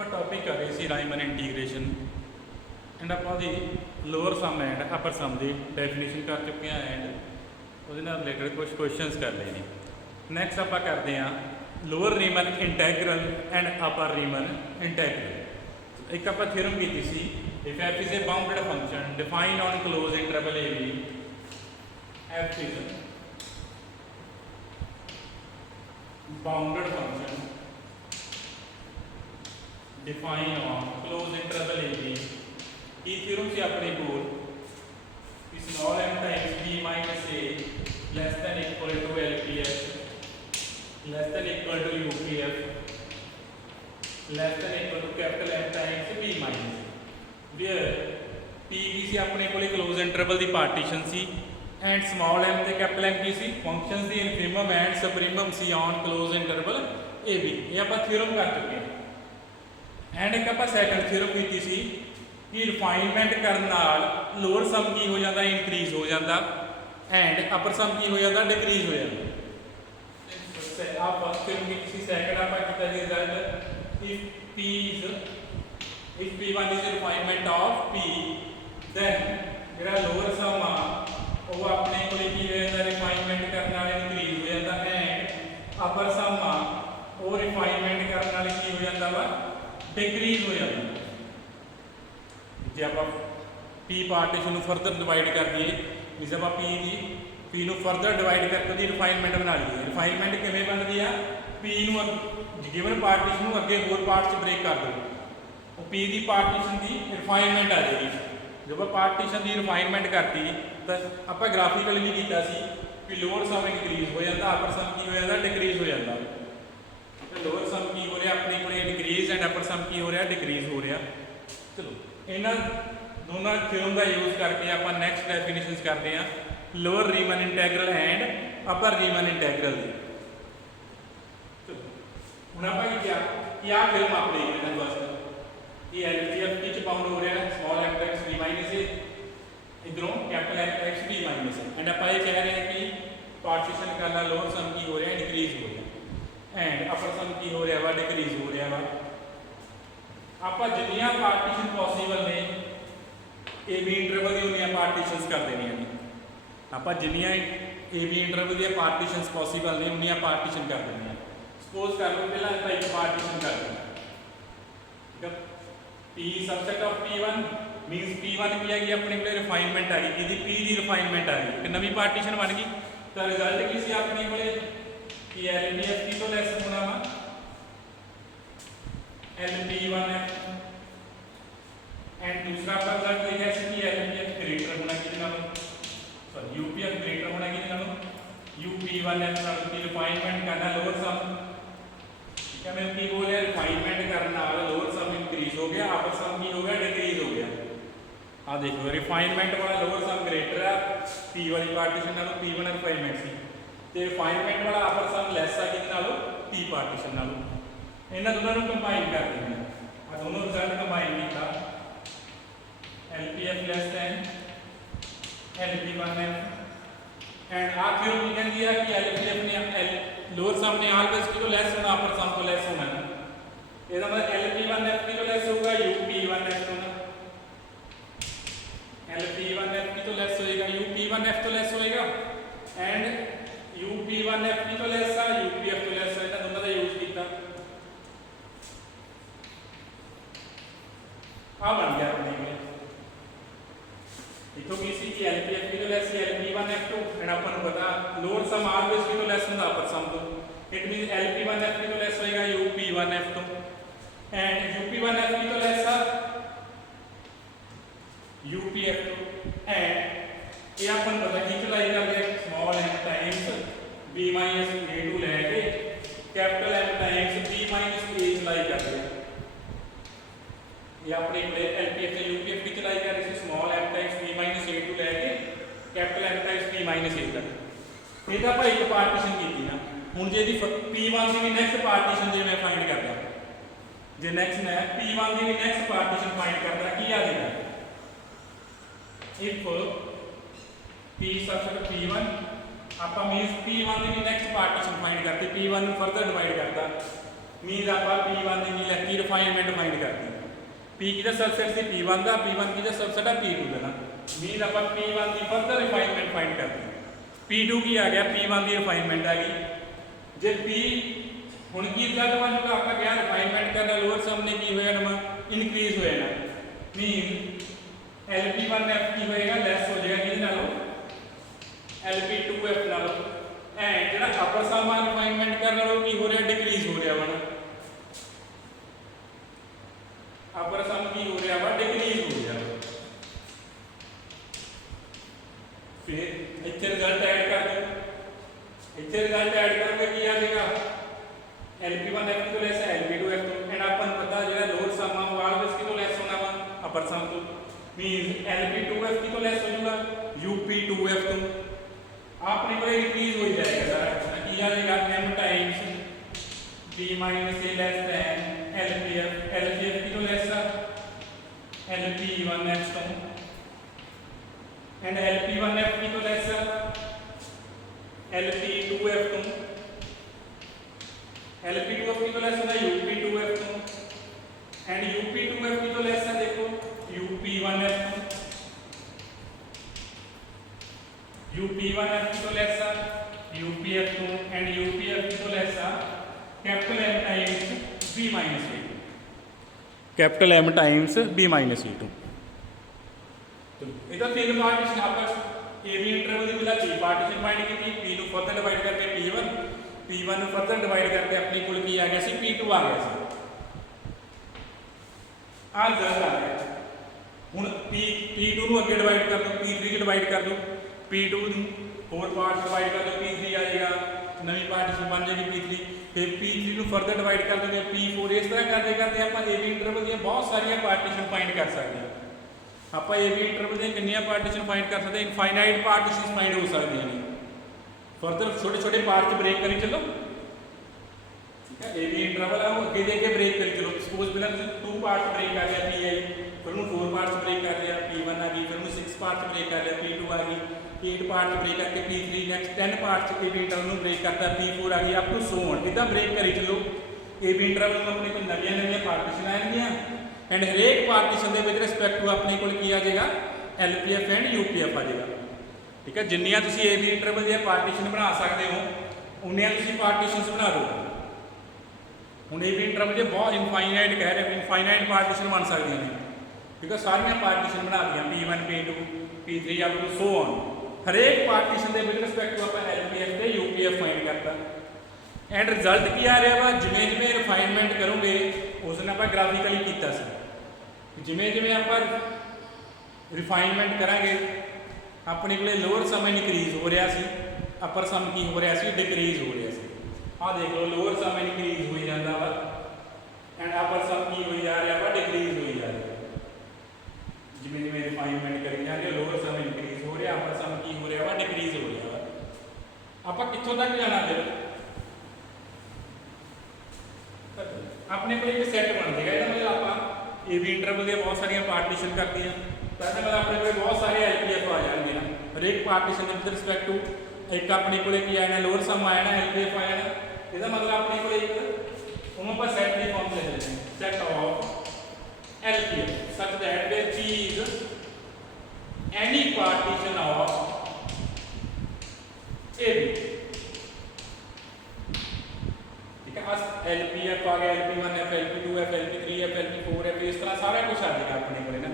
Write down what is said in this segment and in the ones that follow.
ਆਪਾਂ ਟੌਪਿਕ ਕਰ ਰਹੇ ਸੀ ਰਾਈਮਨ ਇੰਟੀਗ੍ਰੇਸ਼ਨ ਐਂਡ ਆਪਾਂ ਉਹਦੀ lower sum and upper sum the definition ਕਰ ਚੁੱਕੇ ਹਾਂ ਐਂਡ ਉਹਦੇ ਨਾਲ ਰਿਲੇਟਡ ਕੁਝ ਕੁਐਸਚਨਸ ਕਰ ਲਏ ਨੇ। ਨੈਕਸਟ ਆਪਾਂ ਕਰਦੇ ਹਾਂ lower ਰੀਮਨ integral and upper ਰੀਮਨ integral. ਇੱਕ ਆਪਾਂ ਥਿਓਰਮ ਕੀਤੀ ਸੀ if f is a bounded function defined on closed interval a b f is a bounded function defined on closed interval a b ਕੀ ਥਿਓਰਮ ਸੀ ਆਪਣੇ ਕੋਲ ਕਿ small m times b minus a less than equal to lpf less than equal to upf less than equal to capital M times b minus where p ਕੀ ਸੀ ਆਪਣੇ ਕੋਲੇ close interval ਦੀ partition ਸੀ and small m ਤੇ capital M ਕੀ ਸੀ functions ਦੀ infimum and supremum ਸੀ on close interval a b। ਇਹ ਆਪਾਂ ਥਿਓਰਮ ਕਰ ਚੁੱਕੇ ਹਾਂ। ਐਂਡ ਇੱਕ ਆਪਾਂ ਸੈਕੰਡ ਥਿਓਰਮ ਕੀਤੀ ਸੀ ਕਿ ਰਿਫਾਈਨਮੈਂਟ ਕਰਨ ਨਾਲ ਲੋਅਰ ਸਮ ਕੀ ਹੋ ਜਾਂਦਾ ਇਨਕਰੀਜ਼ ਹੋ ਜਾਂਦਾ ਐਂਡ ਅਪਰ ਸਮ ਕੀ ਹੋ ਜਾਂਦਾ ਡਿਕਰੀਜ਼ ਹੋ ਜਾਂਦਾ। ਆ ਫਸਟ ਥਿਓਰਮ ਕੀਤੀ ਸੀ। ਸੈਕੰਡ ਆਪਾਂ ਕੀਤਾ ਸੀ result if p1 is a refinement of p then ਜਿਹੜਾ ਲੋਅਰ ਸਮ ਆ ਉਹ ਆਪਣੇ ਕੋਲੇ ਕੀ ਹੋ ਜਾਂਦਾ ਰਿਫਾਈਨਮੈਂਟ ਕਰਨ ਨਾਲ ਇਨਕਰੀਜ਼ ਹੋ ਜਾਂਦਾ ਐਂਡ ਅਪਰ ਸਮ ਆ ਉਹ ਰਿਫਾਈਨਮੈਂਟ ਕਰਨ ਨਾਲ ਕੀ ਹੋ ਜਾਂਦਾ ਵਾ ਡਿਕਰੀਜ਼ ਹੋ ਜਾਂਦਾ। ਜੇ ਆਪਾਂ p ਪਾਰਟੀਸ਼ਨ ਨੂੰ ਫਰਦਰ ਡਿਵਾਈਡ ਕਰ ਦਈਏ ਜਿਸ ਆਪਾਂ p ਨੂੰ ਫਰਦਰ ਡਿਵਾਈਡ ਕਰਕੇ ਉਹਦੀ ਰਿਫਾਈਨਮੈਂਟ ਬਣਾ ਲਈਏ। ਰਿਫਾਈਨਮੈਂਟ ਕਿਵੇਂ ਬਣਦੀ ਆ p ਨੂੰ ਗਿਵਨ ਪਾਰਟੀਸ਼ਨ ਨੂੰ ਅੱਗੇ ਹੋਰ ਪਾਰਟ 'ਚ ਬ੍ਰੇਕ ਕਰ ਦਿਓ ਉਹ p ਦੀ ਪਾਰਟੀਸ਼ਨ ਦੀ ਰਿਫਾਈਨਮੈਂਟ ਆ ਜਾਏਗੀ। ਜਦੋਂ ਪਾਰਟੀਸ਼ਨ ਦੀ ਰਿਫਾਈਨਮੈਂਟ ਕਰਤੀ ਤਾਂ ਆਪਾਂ ਗ੍ਰਾਫਿਕਲੀ ਵੀ ਕੀਤਾ ਸੀ ਕਿ ਲੋਅਰ ਸਮ ਇਨਕਰੀਜ਼ ਹੋ ਜਾਂਦਾ ਅਪਰ ਸਮ ਕੀ ਹੋ ਜਾਂਦਾ ਡਿਕਰੀਜ਼ ਹੋ ਜਾਂਦਾ। ਤੇ ਲੋਅਰ ਸਮ ਕੀ ਹੋ ਰਿਹਾ ਆਪਣੇ ਕੋਲੇ ਇਨਕਰੀਜ਼ ਐਂਡ ਅਪਰ ਸਮ ਕੀ ਹੋ ਰਿਹਾ ਡਿਕਰੀਜ਼ ਹੋ ਰਿਹਾ। ਚਲੋ ਇਹਨਾਂ ਦੋਨਾਂ ਥਿਓਰਮ ਦਾ ਯੂਜ਼ ਕਰਕੇ ਆਪਾਂ ਨੈਕਸਟ ਡੈਫੀਨੇਸ਼ਨਸ ਕਰਦੇ ਹਾਂ lower ਰੀਮਨ integral and upper ਰੀਮਨ integral ਦੀ। ਚਲੋ ਹੁਣ ਆਪਾਂ ਕੀ ਆ ਫਿਲਮ ਆਪਣੇ ਇਹਨਾਂ ਵਾਸਤੇ ਇਹ LPF ਕੀ ਚ ਬਾਉਂਡ ਹੋ ਰਿਹਾ small m times b minus a ਇਧਰੋਂ capital M times b minus a and ਆਪਾਂ ਇਹ ਕਹਿ ਰਹੇ ਹਾਂ ਕਿ ਪਾਰਟੀਸ਼ਨ ਕਰਨਾ ਲੋਅਰ ਸਮ ਕੀ ਹੋ ਰਿਹਾ ਇਨਕਰੀਜ਼ ਹੋ ਰਿਹਾ ਐਂਡ ਅਪਰ ਸਮ ਕੀ ਹੋ ਰਿਹਾ ਵਾ ਡਿਕਰੀਜ਼ ਹੋ ਰਿਹਾ ਵਾ। ਆਪਾਂ ਜਿੰਨੀਆਂ ਪਾਰਟੀਸ਼ਨ ਪੋਸੀਬਲ ਨੇ AB ਇੰਟਰਵਲ ਦੀ ਉਨੀਆਂ ਪਾਰਟੀਸ਼ਨਸ ਕਰ ਦੇਣੀਆਂ ਨੇ। ਆਪਾਂ ਜਿੰਨੀਆਂ AB ਇੰਟਰਵਲ ਦੀਆਂ ਪਾਰਟੀਸ਼ਨਸ ਪੋਸੀਬਲ ਨੇ ਉਨੀਆਂ ਪਾਰਟੀਸ਼ਨ ਕਰ ਦੇਣੀਆਂ। ਸਪੋਜ਼ ਕਰ ਲਓ ਪਹਿਲਾਂ ਆਪਾਂ ਇੱਕ ਪਾਰਟੀਸ਼ਨ ਕਰ ਦਿੰਦੇ p subset of p1 means p1 ਕੀ ਹੈਗੀ ਆਪਣੇ ਕੋਲੇ ਰਿਫਾਈਨਮੈਂਟ ਆ ਗਈ ਕਿਹਦੀ p ਦੀ ਰਿਫਾਈਨਮੈਂਟ ਆ ਗਈ ਇੱਕ ਨਵੀਂ ਪਾਰਟੀਸ਼ਨ ਬਣ ਗਈ। ਤਾਂ ਰਿਜ਼ਲਟ ਕੀ ਸੀ ਆਪਣੇ ਕੋਲੇ ਕਿ LPF ਕੀ ਤੋਂ ਲੈਸ ਹੋਣਾ ਵਾ LP1F ਐਂਡ ਦੂਸਰਾ ਆਪਾਂ ਰਿਜ਼ਲਟ ਲਿਖਿਆ ਸੀ ਕਿ LPF ਗ੍ਰੇਟਰ ਹੋਣਾ ਕਿਹਦੇ ਨਾਲੋਂ ਸੌਰੀ UPF ਗ੍ਰੇਟਰ ਹੋਣਾ ਕਿਹਦੇ ਨਾਲੋਂ UP1F ਨਾਲ ਦੀ ਰਿਫਾਈਨਮੈਂਟ ਕਰਨਾ ਲੋਅਰ ਸਮ ਠੀਕ ਹੈ। ਮੈਂ ਕੀ ਬੋਲ ਰਿਹਾ ਰਿਫਾਈਨਮੈਂਟ ਕਰਨ ਨਾਲ ਲੋਅਰ ਸਮ ਇਨਕਰੀਜ਼ ਹੋ ਗਿਆ ਅਪਰ ਸਮ ਕੀ ਹੋ ਗਿਆ ਡਿਕਰੀਜ਼ ਹੋ ਗਿਆ। ਆ ਦੇਖੋ ਰਿਫਾਈਨਮੈਂਟ ਵਾਲਾ ਲੋਅਰ ਸਮ ਗ੍ਰੇਟਰ ਆ p ਵਾਲੀ ਪਾਰਟੀਸ਼ਨ ਨਾਲੋਂ p1 ਰਿਫਾਈਨਮੈਂਟ ਸੀ ਤੇ ਰਿਫਾਈਨਮੈਂਟ ਵਾਲਾ ਅਪਰ ਸਮ ਲੈਸ ਆ ਕਿਹਦੇ ਨਾਲੋਂ p ਪਾਰਟੀਸ਼ਨ ਨਾਲੋਂ। ਇਹਨਾਂ ਦੋਨਾਂ ਨੂੰ ਕੰਬਾਈਨ ਕਰ ਦਿੰਦੇ ਆ ਆ ਦੋਨੋਂ ਰਿਜ਼ਲਟ ਕੰਬਾਈਨ ਕੀਤਾ LPF less than LP1F and ਆ ਥਿਓਰਮ ਕੀ ਕਹਿੰਦੀ ਆ ਕਿ LPF ਨੇ ਲੋਅਰ ਸਮ ਨੇ ਆਲਵੇਸ ਕਿਤੋਂ ਲੈਸ ਹੋਣਾ ਅਪਰ ਸਮ ਤੋਂ ਲੈਸ ਹੋਣਾ। ਇਹਦਾ ਮਤਲਬ LP1F ਕਿਤੋਂ ਲੈਸ ਹੋਊਗਾ UP1F ਤੋਂ ਨਾ LP1F ਕਿਤੋਂ ਲੈਸ ਹੋਏਗਾ UP1F ਤੋਂ ਲੈਸ ਹੋਏਗਾ ਐਂਡ UP1F ਕਿਤੋਂ ਲੈਸ ਆ UPF ਤੋਂ ਲੈਸ ਹੋਏਗਾ। ਦੋਨਾਂ ਦਾ ਯੂਜ਼ ਕੀਤਾ ਆ ਬਣ ਗਿਆ ਆਪਣੇ ਕੋਲ ਇਥੋਂ ਕੀ ਸੀ ਕਿ LPF ਕਿਤੋਂ ਲੈਸ ਸੀ LP1F ਤੋਂ ਐਂਡ ਆਪਾਂ ਨੂੰ ਪਤਾ ਲੋਅਰ ਸਮ ਆਲਵੇਸ ਕਿਤੋਂ ਲੈਸ ਹੁੰਦਾ ਅਪਰ ਸਮ ਤੋਂ ਇਟ ਮੀਨਸ LP1F ਕਿਤੋਂ ਲੈਸ ਹੋਏਗਾ UP1F ਤੋਂ ਐਂਡ UP1F ਕਿਤੋਂ ਲੈਸ ਆ UPF ਤੋਂ ਐਂਡ ਇਹ ਆਪਾਂ ਨੂੰ ਪਤਾ ਕੀ ਚਲਾਈ ਕਰਦੇ small m times b minus a to ਲੈ ਕੇ capital M times b minus a ਚਲਾਈ ਕਰਦੇ ਆ। ਇਹ ਆਪਣੇ ਕੋਲੇ LPF ਤੇ UPF ਦੀ ਚਲਾਈ ਕਰ ਰਹੀ ਸੀ small m times b minus a to ਲੈ ਕੇ capital M times b minus a ਤੱਕ। ਇਹ ਤਾਂ ਆਪਾਂ ਇੱਕ ਪਾਰਟੀਸ਼ਨ ਕੀਤੀ ਨਾ। ਹੁਣ ਜੇ ਇਹਦੀ p1 ਦੀ ਵੀ ਨੈਕਸਟ ਪਾਰਟੀਸ਼ਨ ਜੇ ਮੈਂ ਫਾਈਂਡ ਕਰਦਾ ਜੇ ਨੈਕਸਟ ਮੈਂ p1 ਦੀ ਵੀ ਨੈਕਸਟ ਪਾਰਟੀਸ਼ਨ ਫਾਈਂਡ ਕਰਦਾ ਕੀ ਆ ਜਾਏਗਾ if p subset p1 ਆਪਾਂ ਮੀਨਸ p1 ਦੀ ਵੀ ਨੈਕਸਟ ਪਾਰਟੀਸ਼ਨ ਫਾਈਂਡ ਕਰਤੀ p1 ਨੂੰ ਫਰਦਰ ਡਿਵਾਈਡ ਕਰਤਾ मीनस आप P1 की रिफाइनमेंट फाइंड करते हैं। P की सबसेट से P1 का, P1 की सबसेट है P2 का ना, मीनस आप P1 की फर्दर रिफाइनमेंट फाइंड करते हैं। P2 की आ गया, P1 की रिफाइनमेंट आ गई। जे P हुण की रिजल्ट बन जाएगा, आप क्या रिफाइनमेंट करना लोअर सम ने की हो जाना इनक्रीज हो जाना, मीन LP1F की होएगा लैस हो जाएगा किहदे नालों LP2F नालों, एंड जिहड़ा अपर सम रिफाइनमेंट करने वालों की हो रहा डिक्रीज हो रहा वा, अपर सम की हो रहा वा डिक्रीज हो रहा वा। फिर इत्थे रिजल्ट ऐड कर दो, इत्थे रिजल्ट ऐड करोगे की आ जाएगा LP1F की तो लैस है LP2F तो, एंड अपन पता जिहड़ा लोअर सम आ वो ऑलवेज की तो लैस होना वा अपर सम तो, मीन LP2F की तो लैस हो जाएगा UP2F तो, आपने को इंक्रीज हो जाएगा सारा की आ जाएगा m times b minus a less than LPF, LPF की तो लैस LP1F तो, एंड LP1F की तो लैस LP2F तो, LP2F की तो लैस होगा UP2F तो, एंड UP2F की तो लैस देखो UP1F तो, UP1F की तो लैस UPF तो, एंड UPF की तो less capital M times B minus A2, capital M times B minus A2। तो ਇਹਦਾ ਤਿੰਨ ਪਾਰਟੀਸ਼ਨ ਆਪਸ AB ਇੰਟਰਵਲ ਦੀ ਪਹਿਲਾਂ P ਪਾਰਟੀਸ਼ਨ ਫਾਈਂਡ ਕੀਤੀ, P ਨੂੰ ਫਰਦਰ ਡਿਵਾਈਡ ਕਰਕੇ P1, P1 ਨੂੰ ਫਰਦਰ ਡਿਵਾਈਡ ਕਰਕੇ ਆਪਣੇ ਕੋਲ ਕੀ ਆ ਗਿਆ ਸੀ P2 ਆ ਗਿਆ ਸੀ, ਆ ਰਿਜ਼ਲਟ ਆ ਗਿਆ। ਹੁਣ P2 ਨੂੰ ਅੱਗੇ ਡਿਵਾਈਡ ਕਰ ਦੋ, P3 ਚ ਡਿਵਾਈਡ ਕਰ ਦੋ, P2 ਨੂੰ 4 ਪਾਰਟਸ ਡਿਵਾਈਡ ਕਰ ਦੋ, P3 ਆ ਜਾਏਗਾ ਨਵੀਂ ਪਾਰਟੀਸ਼ਨ ਬਣ ਜਾਏਗੀ P3, फिर P3 ਨੂੰ ਫਰਦਰ ਡਿਵਾਈਡ ਕਰ ਦੋਗੇ P4, ਇਸ ਤਰ੍ਹਾਂ ਕਰਦੇ ਕਰਦੇ ਆਪਾਂ AB ਇੰਟਰਵਲ ਦੀਆਂ ਬਹੁਤ ਸਾਰੀਆਂ ਪਾਰਟੀਸ਼ਨ ਫਾਈਂਡ ਕਰ ਸਕਦੇ ਹਾਂ। ਆਪਾਂ AB ਇੰਟਰਵਲ ਦੀਆਂ ਕਿੰਨੀਆਂ ਪਾਰਟੀਸ਼ਨ ਫਾਈਂਡ ਕਰ ਸਕਦੇ ਹਾਂ, ਇਨਫਾਈਨਾਈਟ ਪਾਰਟੀਸ਼ਨ ਫਾਈਂਡ ਹੋ ਸਕਦੀਆਂ ਨੇ, ਫਰਦਰ ਛੋਟੇ ਛੋਟੇ ਪਾਰਟ ਚ ਬ੍ਰੇਕ ਕਰੀ ਚੱਲੋ, ਠੀਕ ਹੈ। AB ਇੰਟਰਵਲ ਆ ਉਹ ਅੱਗੇ ਦੇ ਅੱਗੇ ਬ੍ਰੇਕ ਕਰੀ ਚੱਲੋ, ਸਪੋਜ਼ ਪਹਿਲਾਂ ਤੁਸੀਂ 2 ਪਾਰਟ ਬ੍ਰੇਕ ਕਰ ਲਿਆ PI, ਫਿਰ ਉਹਨੂੰ 4 ਪਾਰਟਸ ਬ੍ਰੇਕ ਕਰ ਲਿਆ P1 ਆ ਗਈ, ਫਿਰ ਉਹਨੂੰ 6 ਪਾਰਟਸ ਬ੍ਰੇਕ ਕਰ ਲਿਆ P2 ਆ ਗਈ, 8 पार्ट ब्रेक करके P3, next 10 part AB interval break करता P4 आ गई, अप टू सो ऑन, इदा ब्रेक करी चलो। AB इंटरवल में अपने को नवी पार्टीशन आएंगियां, एंड हरेक पार्टीशन के विद रिस्पैक्ट टू अपने को की आ जाएगा LPF एंड UPF आ जाएगा, ठीक है। जिन्नियां तुसीं AB इंटरवल दी पार्टीशन बना सकते हो उन्नियां तुसीं पार्टीशनस बना दो। हुण AB इंटरवल जे बहुत इनफाइनाइट कह रहे, इनफाइनाइट पार्टीशन बन सकदियां ने, ठीक है। सारियां पार्टीशन बना दियां P1 P2 P3 up to so on, हरेक पार्टीशन के विद रिस्पैक्ट टू आप LPF ते UPF फाइंड करता, एंड रिजल्ट की आ रहा वा जिमें जिमें रिफाइनमेंट करोगे उस दिन आप ग्राफिकली किया, जिमें जिमें आप रिफाइनमेंट करांगे अपने को लोअर सम इनक्रीज हो रहा सी, अपर सम की हो रहा सी डिक्रीज हो रहा सी। आ देख लो लोअर सम इनक्रीज हो जाता वा, एंड अपर सम की हो जा रहा वा डिक्रीज हो जा रहा, जिमें जिमें रिफाइनमेंट करी जाते लोअर सम इनक्रीज हो रहा, अपर सम की हो रहा वा डिक्रीज हो रहा वा। आप कितों तक जाना, फिर अपने को एक सैट बन जाएगा, इसका मतलब आप AB इंटरवल दी बहुत सारिया पार्टीशन करते हैं, तो इसका मतलब अपने को बहुत सारे LPF आ जाएंगे ना, हरेक पार्टीशन विद रिस्पैक्ट टू एक अपने को की आना लोअर सम आ जाना LPF आ जाना, इसका मतलब अपने को एक हम आप सैट की फॉर्म ले लेते हैं, set of LPF such that where P is any partition of AB, ठीक है। आज LPF आ गया, LP1F, LP2F, LP3F, LP4F, इस तरह सारा कुछ आ जाएगा अपने को ना,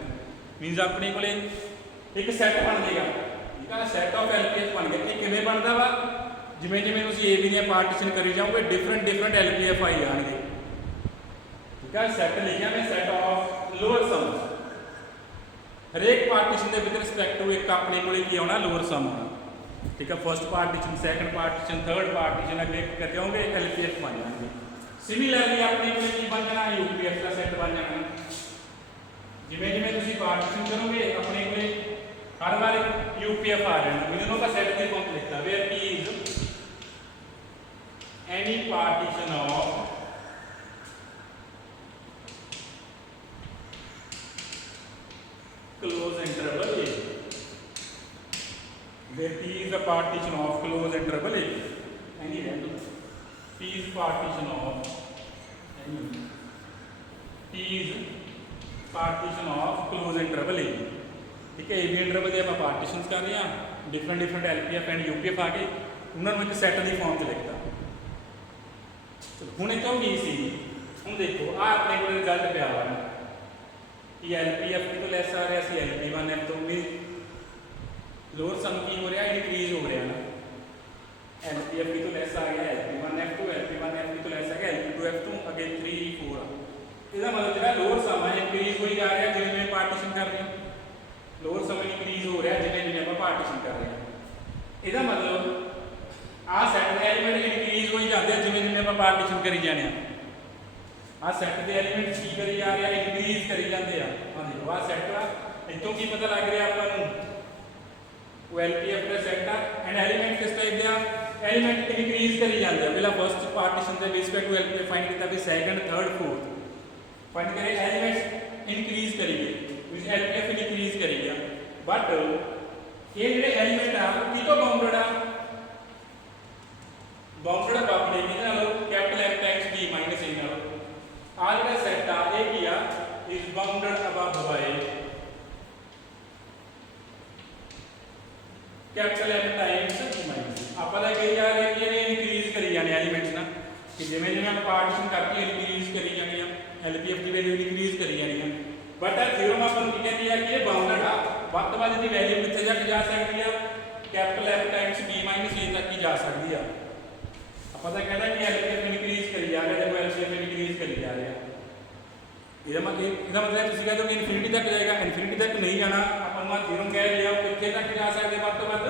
मीनस अपने को एक सैट बन जाएगा, ठीक है। सैट ऑफ LPF बन गया, ये किवें बनता वा जिमें जिमें तुसीं AB दी पार्टीशन करी जाओगे डिफरेंट LPF आई जाएंगे, ठीक है। सैट लिखिया मैं सेट ऑफ लोअर सम, हरेक पार्टीशन के विद रिस्पैक्ट टू एक अपने को की आना लोअर सम आना, ठीक है। First partition, second partition, third partition अगे करते होंगे LPF बन जाएंगे। सिमिलरली अपने को की बन जाना UPF का सेट बन जाना, जिमें जिमें तुसीं पार्टीशन करोगे अपने को हर बार UPF आ जाना, दोनों का सेट की फॉर्म लिखता है where P is any partition of close interval A, where P is a partition of close interval A, any random P is partition of P is partition of close interval A। ठीक है, A B interval के आप पार्टीशनस कर रहे हैं, different different LPF and UPF आ गए, उन्होंने एक सैट की फॉर्म च लिखता। चलो हूँ क्यों की सी, हूँ देखो आ अपने को रिजल्ट पिया हुआ है कि LPF की तो लैस आ रहा सी LP1F तो लोअर सम की हो रहा है, इंक्रीज हो रहा है ना। LPF की तो लैस आ गया LP1F तो, LP1F की तो लैस आ गया LP2F तो, अगे 3 4 आ। इसका मतलब जो लोअर सम है इंक्रीज हो जा रहा है जिवें जिवें पार्टीशन कर रहे हैं, लोअर सम इंक्रीज हो रहा है जिवें जिवें आप पार्टीशन कर रहे हैं। इसका मतलब आ सैट के एलीमेंट इंक्रीज हो जाते हैं जिवें जिवें आप पार्टीशन करी जाने। आ सैट के एलीमेंट की करी जा रहे हैं, इंक्रीज करी जाते हैं। हाँ देखो आ सैट आ, इतों की पता लग रहा है आपको वो LPF का सैट आ एंड एलीमेंट किस टाइप दे आ, एलीमेंट इंक्रीज करी जाते हैं। पहला फर्स्ट पार्टीशन के रिस्पेक्ट टू LPF फाइंड किया, फिर सेकंड थर्ड फोर्थ फाइंड करे, एलिमेंट्स इंक्रीज करिए, which LPF इंक्रीज करिए। बट ये ਜਿਹੜੇ एलिमेंट आ वो कितो बाउंडेड आ, बाउंडेड अपने की नालो capital F times B minus A नालो आ ਜਿਹੜਾ ਸੈਟ ਆ ਇਹ ਕੀ ਆ, is bounded above by capital M times B minus A। ਆਪਾਂ ਤਾਂ ਕਹੀ ਜਾ ਰਹੇ ਕਿ ਇਹ ਇੰਕਰੀਜ਼ ਕਰੀ ਜਾਣੇ ਐਲੀਮੈਂਟਸ ਨਾ, ਕਿ ਜਿਵੇਂ ਜਿਵੇਂ ਆਪਾਂ ਪਾਰਟੀਸ਼ਨ ਕਰਕੇ ਇੰਕਰੀਜ਼ ਕਰੀ ਜਾਣੀ ਆ, LPF ਦੀ ਵੈਲਿਊ ਇੰਕਰੀਜ਼ ਕਰੀ ਜਾਣੀ ਆ। बट थ्योरम ਆਪਾਂ ਨੂੰ ਕੀ ਕਹਿੰਦੀ ਆ ਕਿ ਇਹ ਬਾਉਂਡਡ ਆ, ਵੱਧ ਤੋਂ ਵੱਧ ਦੀ ਵੈਲਿਊ ਕਿੱਥੇ ਤੱਕ ਜਾ ਸਕਦੀ ਆ, capital F Times B minus A ਤੱਕ ਹੀ ਜਾ ਸਕਦੀ ਆ। ਆਪਾਂ ਤਾਂ ਕਹਿੰਦਾ ਕਿ LPF ਇੰਕਰੀਜ਼ ਕਰੀ ਜਾ ਰਿਹਾ, ਜਦੋਂ LPF ਇੰਕਰੀਜ਼ ਕਰੀ ਜਾ ਰਿਹਾ ਇਹਦਾ ਮਤਲਬ ਤੁਸੀਂ ਕਹਿੰਦੇ ਹੋ ਕਿ ਇਨਫਿਨਿਟੀ ਤੱਕ ਜਾਏਗਾ, ਇਨਫਿਨਿਟੀ ਤੱਕ ਨਹੀਂ ਜਾਣਾ। ਆਪਾਂ ਨੂੰ ਥ्योरम ਕਹਿ ਲਿਆ ਕਿੱਥੇ ਤੱਕ ਜਾ ਸਕਦੇ ਵੱਧ ਤੋਂ ਵੱਧ,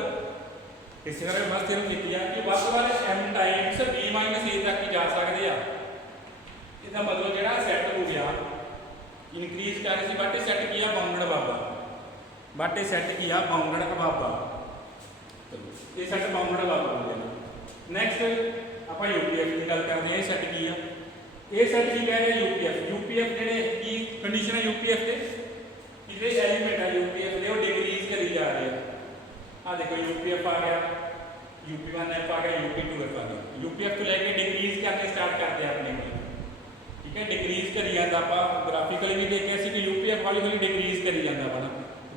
ਇਸੇ ਕਰਕੇ ਬਸ ਥ्योरम ਕੀਤੀ ਆ ਕਿ ਵੱਧ ਤੋਂ ਵੱਧ M times B minus A ਤੱਕ ਹੀ ਜਾ ਸਕਦੇ ਆ। ਇਹਦਾ ਮਤਲਬ ਜਿਹੜਾ ਸੈੱਟ ਹੋ ਗਿਆ इंक्रीज कर रहे बट सैट किया बाउंडेड बाबा, बट सैट किया बाउंडेड बाबा, ये सैट बाउंडेड बाबा हो गया। नैक्सट आप UPF की गल करते हैं, सैट की आ, ये सैट की कह रहे UPF, UPF जेडे की कंडीशन है UPF के कि एलीमेंट है UPF के वो डिक्रीज करी जा रहे हैं। आ देखो UPF आ गया, UP1F आ गया, UP2F आ गया, UPF तो लेके डिक्रीज करके स्टार्ट करते हैं अपने को, ठीक है, डिक्रीज करी जाता। आप ग्राफिकली भी देखे कि UPF हौली हौली डिक्रीज करी जाता वा ना,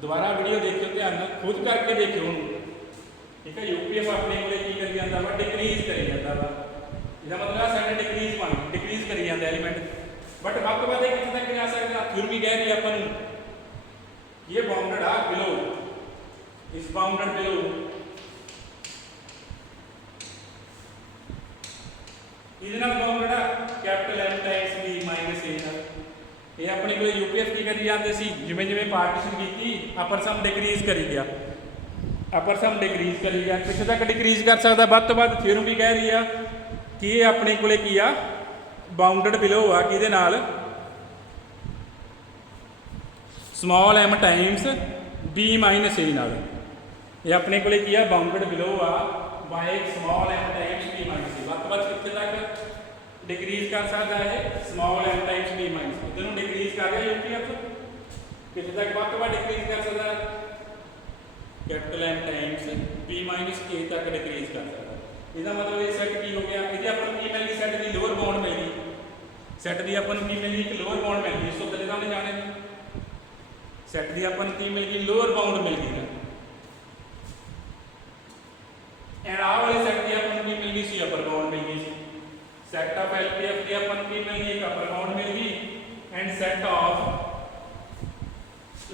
दोबारा वीडियो देखियो ध्यान नाल खुद करके देखियो, ठीक है। UPF अपने को की करी जाता वा, डिक्रीज करी जाता वा, इसका मतलब साडा डिक्रीज बन डिक्रीज करी जाता एलीमेंट। बट वक्त बाद कितने तक जा सकता, थ्योरम भी कह रही है अपन ये बाउंडेड आ बिलो, इस बाउंडेड बिलो ਇਹਦੇ ਨਾਲ ਬਾਉਂਡਡ ਆ capital M times B minus A ਨਾਲ। ਇਹ ਆਪਣੇ ਕੋਲ UPF ਕੀ ਕਰੀ ਜਾਂਦੇ ਸੀ, ਜਿਵੇਂ ਜਿਵੇਂ ਪਾਰਟੀਸ਼ਨ ਕੀਤੀ ਅਪਰ ਸਮ ਡਿਕਰੀਜ਼ ਕਰੀ ਗਿਆ, ਅਪਰ ਸਮ ਡਿਕਰੀਜ਼ ਕਰੀ ਗਿਆ, ਕਿੱਥੇ ਤੱਕ ਡਿਕਰੀਜ਼ ਕਰ ਸਕਦਾ ਵੱਧ ਤੋਂ ਵੱਧ। ਥਿਓਰਮ ਵੀ ਕਹਿ ਰਹੀ ਆ ਕਿ ਇਹ ਆਪਣੇ ਕੋਲੇ ਕੀ ਆ ਬਾਉਂਡਡ ਬਿਲੋ ਆ, ਕਿਹਦੇ ਨਾਲ small m times B minus A ਨਾਲ। ਇਹ ਆਪਣੇ ਕੋਲੇ ਕੀ ਆ ਬਾਉਂਡਡ ਬਿਲੋ ਆ by small m times B minus A। ਵੱਧ ਤੋਂ ਵੱਧ ਕਿੱਥੇ ਤੱਕ ਡਿਕਰੀਜ਼ ਕਰ ਸਕਦਾ ਹੈ, small m times B minus A। ਇਹਨੂੰ ਡਿਕਰੀਜ਼ ਕਰ ਰਿਹਾ UPF, ਕਿੱਥੇ ਤੱਕ ਵੱਧ ਤੋਂ ਵੱਧ ਡਿਕਰੀਜ਼ ਕਰ ਸਕਦਾ ਹੈ, capital M times B minus A ਤੱਕ ਡਿਕਰੀਜ਼ ਕਰ ਸਕਦਾ। ਇਹਦਾ ਮਤਲਬ ਇਹ ਸੈੱਟ ਕੀ ਹੋ ਗਿਆ, ਇਹਦੇ ਆਪਾਂ ਨੂੰ ਕੀ ਮਿਲ ਗਈ, ਸੈੱਟ ਦੀ ਲੋਅਰ ਬਾਉਂਡ ਮਿਲ ਗਈ, ਸੈੱਟ ਦੀ ਆਪਾਂ ਨੂੰ ਕੀ ਮਿਲ ਗਈ, ਇੱਕ ਲੋਅਰ ਬਾਉਂਡ ਮਿਲ ਗਈ। ਇਸ ਤੋਂ ਥੱਲੇ ਤਾਂ ਉਹਨੇ ਜਾਣੇ ਸੈੱਟ ਦੀ ਆਪਾਂ ਨੂੰ ਕੀ ਮਿਲ ਗਈ, ਲੋਅਰ ਬਾਉਂਡ ਮਿਲ ਗਈ। एंड आ वाले सेट की अपन की मिल गई सी अपर बाउंड मिल गई सी, सेट ऑफ LPF की अपन की मिल गई एक अपर बाउंड मिल गई, and set of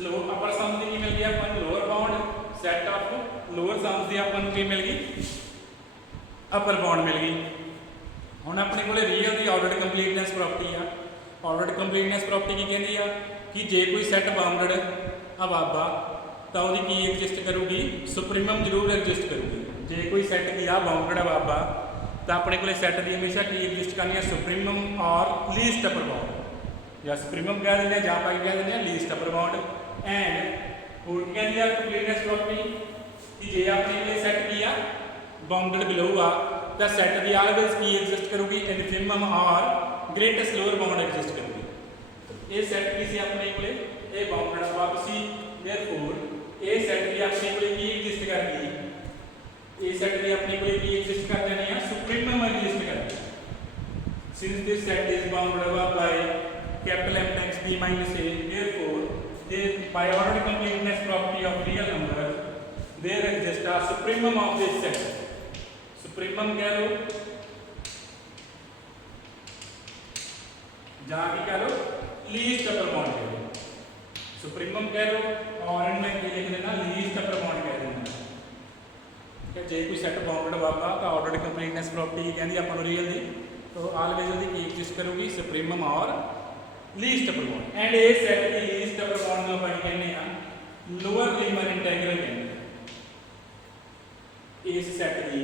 lower upper sum की मिल गई अपन lower bound, set of lower sums की अपन की मिल गई अपर बाउंड मिल गई। हुण अपने कोले रियल दी ऑर्डर्ड कंप्लीटनेस प्रॉपर्टी आ। ऑर्डर्ड कंप्लीटनेस प्रॉपर्टी की कहती है कि जे कोई सैट बाउंडेड अबाबा तो वो की एग्जिस्ट करूगी, सुप्रीमम जरूर एग्जिस्ट करूगी। जे कोई सैट की आ बाउंडेड बाबा तो अपने को सैट की हमेशा की एग्जिस्ट करनी है, सुप्रीमम और लीस्ट अपर बाउंड, या सुप्रीमम कह देंगे या कह देंगे लीस्ट अपर बाउंड। एंड होर की कहती है कंप्लीटनेस प्रॉपर्टी कि जे अपने को सैट की आ बाउंडेड बिलो आ तो सैट की ऑलवेज की एग्जिस्ट करूगी, इनफिमम और ग्रेटेस्ट लोअर बाउंड एग्जिस्ट करूगी। ये सैट की सी अपने को बाउंडेड अबाव सी, देयरफॉर ये सैट की अपने को की एग्जिस्ट करगी, ये सेट भी अपने को की एग्जिस्ट कर देने हैं, सुप्रीमम एग्जिस्ट कर since this set is bounded by capital M times p minus a, therefore by ordered completeness property of real number there exists a supremum of this set. Supremum कह लो जहाँ की कह लो least upper bound कह लो, supremum कह लो और इनमें क्या लिख देना लीस्ट अपर बाउंड कह देना। ठीक है, जे कोई सेट बाउंडेड बाबा का ऑर्डर्ड कंप्लीटनेस प्रॉपर्टी कहती अपन रियल दी तो ऑलवेज ਉਹਦੀ ਕੀ ਐਗजिस्ट करूगी सुप्रीमम और least upper bound and A set की लीस्ट अपर बाउंड ਨੂੰ ਆਪਾਂ ਕਹਿੰਦੇ ਆ ਲੋਅਰ ਰੀਮਨ ਇੰਟੀਗਰਲ ਕਹਿੰਦੇ ਆ। ਇਸ ਸੈਟ ਦੀ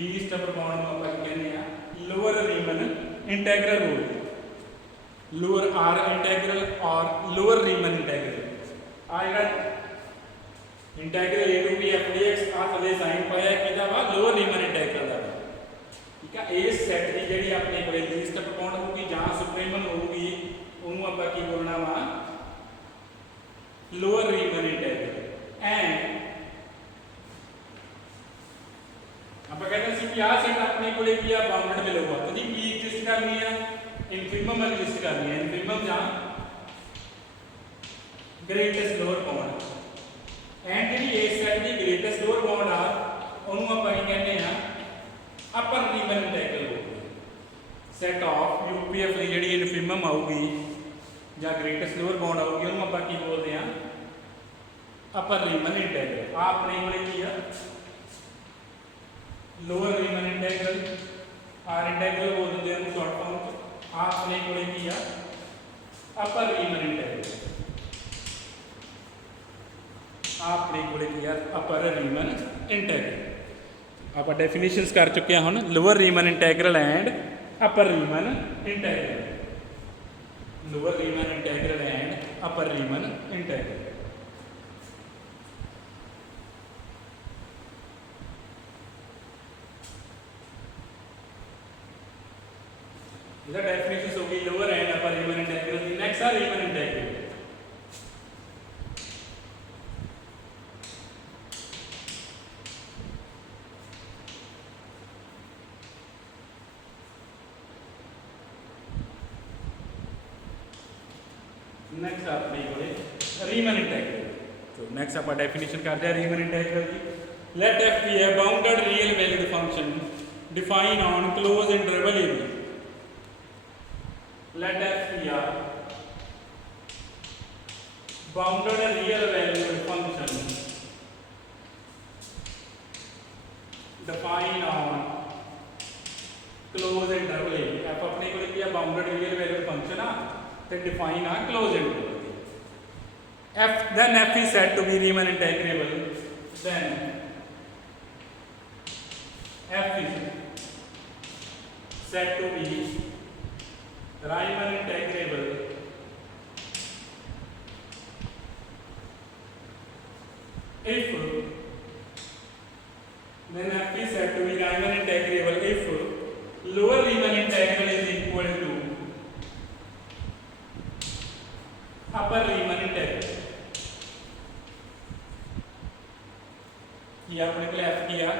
ਲੀਸਟ ਅਪਰ ਬਾਉਂਡ ਨੂੰ ਆਪਾਂ ਕਹਿੰਦੇ ਆ ਲੋਅਰ ਰੀਮਨ इंटेग्रल बोल लोअर आर इंटेग्रल और लोअर रीमन इंटेग्रल आएगा integral A to B F D X आ थले साइन पाया किदा वा लोअर रीमन इंटेग्रल दा। ठीक है, इस सेट की जेडी अपने कोले लीस्ट अपर बाउंड होगी जहां सुप्रीमम होगी ओनू ਆਪਾਂ ਕੀ ਬੋਲਣਾ ਵਾ लोअर रीमन इंटेग्रल एंड ਆਪਾਂ ਕਹਿੰਦੇ ਸੀ ਕਿ ਆ ਸੈਟ ਆਪਣੇ ਕੋਲੇ ਕੀ ਆ ਬਾਉਂਡਡ ਮਿਲੂਗਾ तो जी ਕੀ ਐਗजिस्ट ਕਰਨੀ ਆ ਇਨਫਿਮਮ ਐਗजिस्ट ਕਰਨੀ ਹੈ ਇਨਫਿਮਮ ਜਾਂ ਗ੍ਰੇਟੈਸਟ ਲੋਅਰ ਬਾਉਂਡ ਐਂਡ ਜਿਹੜੀ ਇਸ ਸੈਟ ਦੀ ਗ੍ਰੇਟੈਸਟ ਲੋਅਰ ਬਾਉਂਡ ਆ ਉਹਨੂੰ ਆਪਾਂ ਕੀ ਕਹਿੰਦੇ ਆ ਅਪਰ ਰੀਮਨ ਇੰਟੀਗਰਲ ਹੋਊਗੀ। ਸੈਟ ਆਫ यूपीएफ ਦੀ ਜਿਹੜੀ ਇਨਫਿਮਮ ਆਊਗੀ ਜਾਂ ਗ੍ਰੇਟੈਸਟ ਲੋਅਰ ਬਾਉਂਡ ਆਊਗੀ ਉਹਨੂੰ ਆਪਾਂ ਕੀ ਬੋਲਦੇ ਆ ਅਪਰ ਰੀਮਨ ਇੰਟੀਗਰਲ। ਆ ਆਪਣੇ ਕੋਲੇ ਕੀ ਆ lower Riemann integral are integral बोल देते हैं शॉर्ट फॉर्म च आपने कोले किया अपर रीमन इंटीग्रल आपने कोले किया अपर रीमन इंटीग्रल। आप डेफिनेशंस कर चुके हैं हम lower Riemann integral and upper Riemann integral lower Riemann integral and upper Riemann integral. The definitions होगी lower and upper Riemann integral. Next R Riemann integral. Next अपने कोले रीमन इंटीग्रल। तो next आप डेफिनेशन करते हैं रीमन इंटीग्रल की। Let f be a bounded real valued function defined on closed interval a b। let f be a bounded real valued function defined on closed interval a f अपने को लिखिए bounded real valued function आ तो define uh closed interval f then f is said to be Riemann integrable then f is said to be Riemann integrable if then f is said to be Riemann integrable if lower Riemann integral is equal to upper Riemann integral। ये अपने को f किया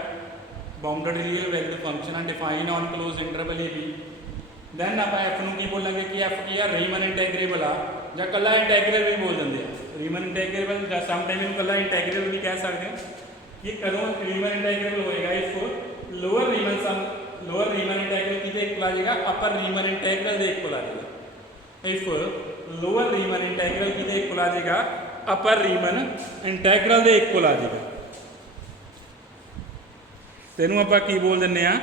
bounded real valued function है define on close interval A B then आप F ਨੂੰ ਕੀ ਬੋਲਾਂਗੇ ਕਿ f ਕੀ ਆ ਰੀਮਨ ਇੰਟੀਗ੍ਰੇਬਲ ਆ ਜਾਂ ਕੱਲਾ ਇੰਟੀਗ੍ਰਲ ਵੀ ਬੋਲ ਦਿੰਦੇ ਆ ਰੀਮਨ ਇੰਟੀਗ੍ਰੇਬਲ ਜਾਂ ਸਮ ਟਾਈਮ ਇਹਨੂੰ ਕੱਲਾ ਇੰਟੀਗ੍ਰਲ ਵੀ ਕਹਿ ਸਕਦੇ ਆ। ਇਹ ਕਦੋਂ ਰੀਮਨ ਇੰਟੀਗ੍ਰੇਬਲ ਹੋਏਗਾ ਇਫ ਲੋਅਰ ਰੀਮਨ ਇੰਟੀਗ੍ਰਲ ਕਿਹਦੇ ਇਕੁਅਲ ਆ ਜਾਏਗਾ ਅਪਰ ਰੀਮਨ ਇੰਟੀਗ੍ਰਲ ਦੇ ਇਕੁਅਲ ਆ ਜਾਏਗਾ। ਇਫ ਲੋਅਰ ਰੀਮਨ ਇੰਟੀਗ੍ਰਲ ਕਿਹਦੇ ਇਕੁਅਲ ਆ ਜਾਏਗਾ ਅਪਰ ਰੀਮਨ ਇੰਟੀਗ੍ਰਲ ਦੇ ਇਕੁਅਲ ਆ ਜਾਏਗਾ। ਤੈਨੂੰ ਆਪਾਂ ਕੀ ਬੋਲ ਦਿੰਨੇ ਆ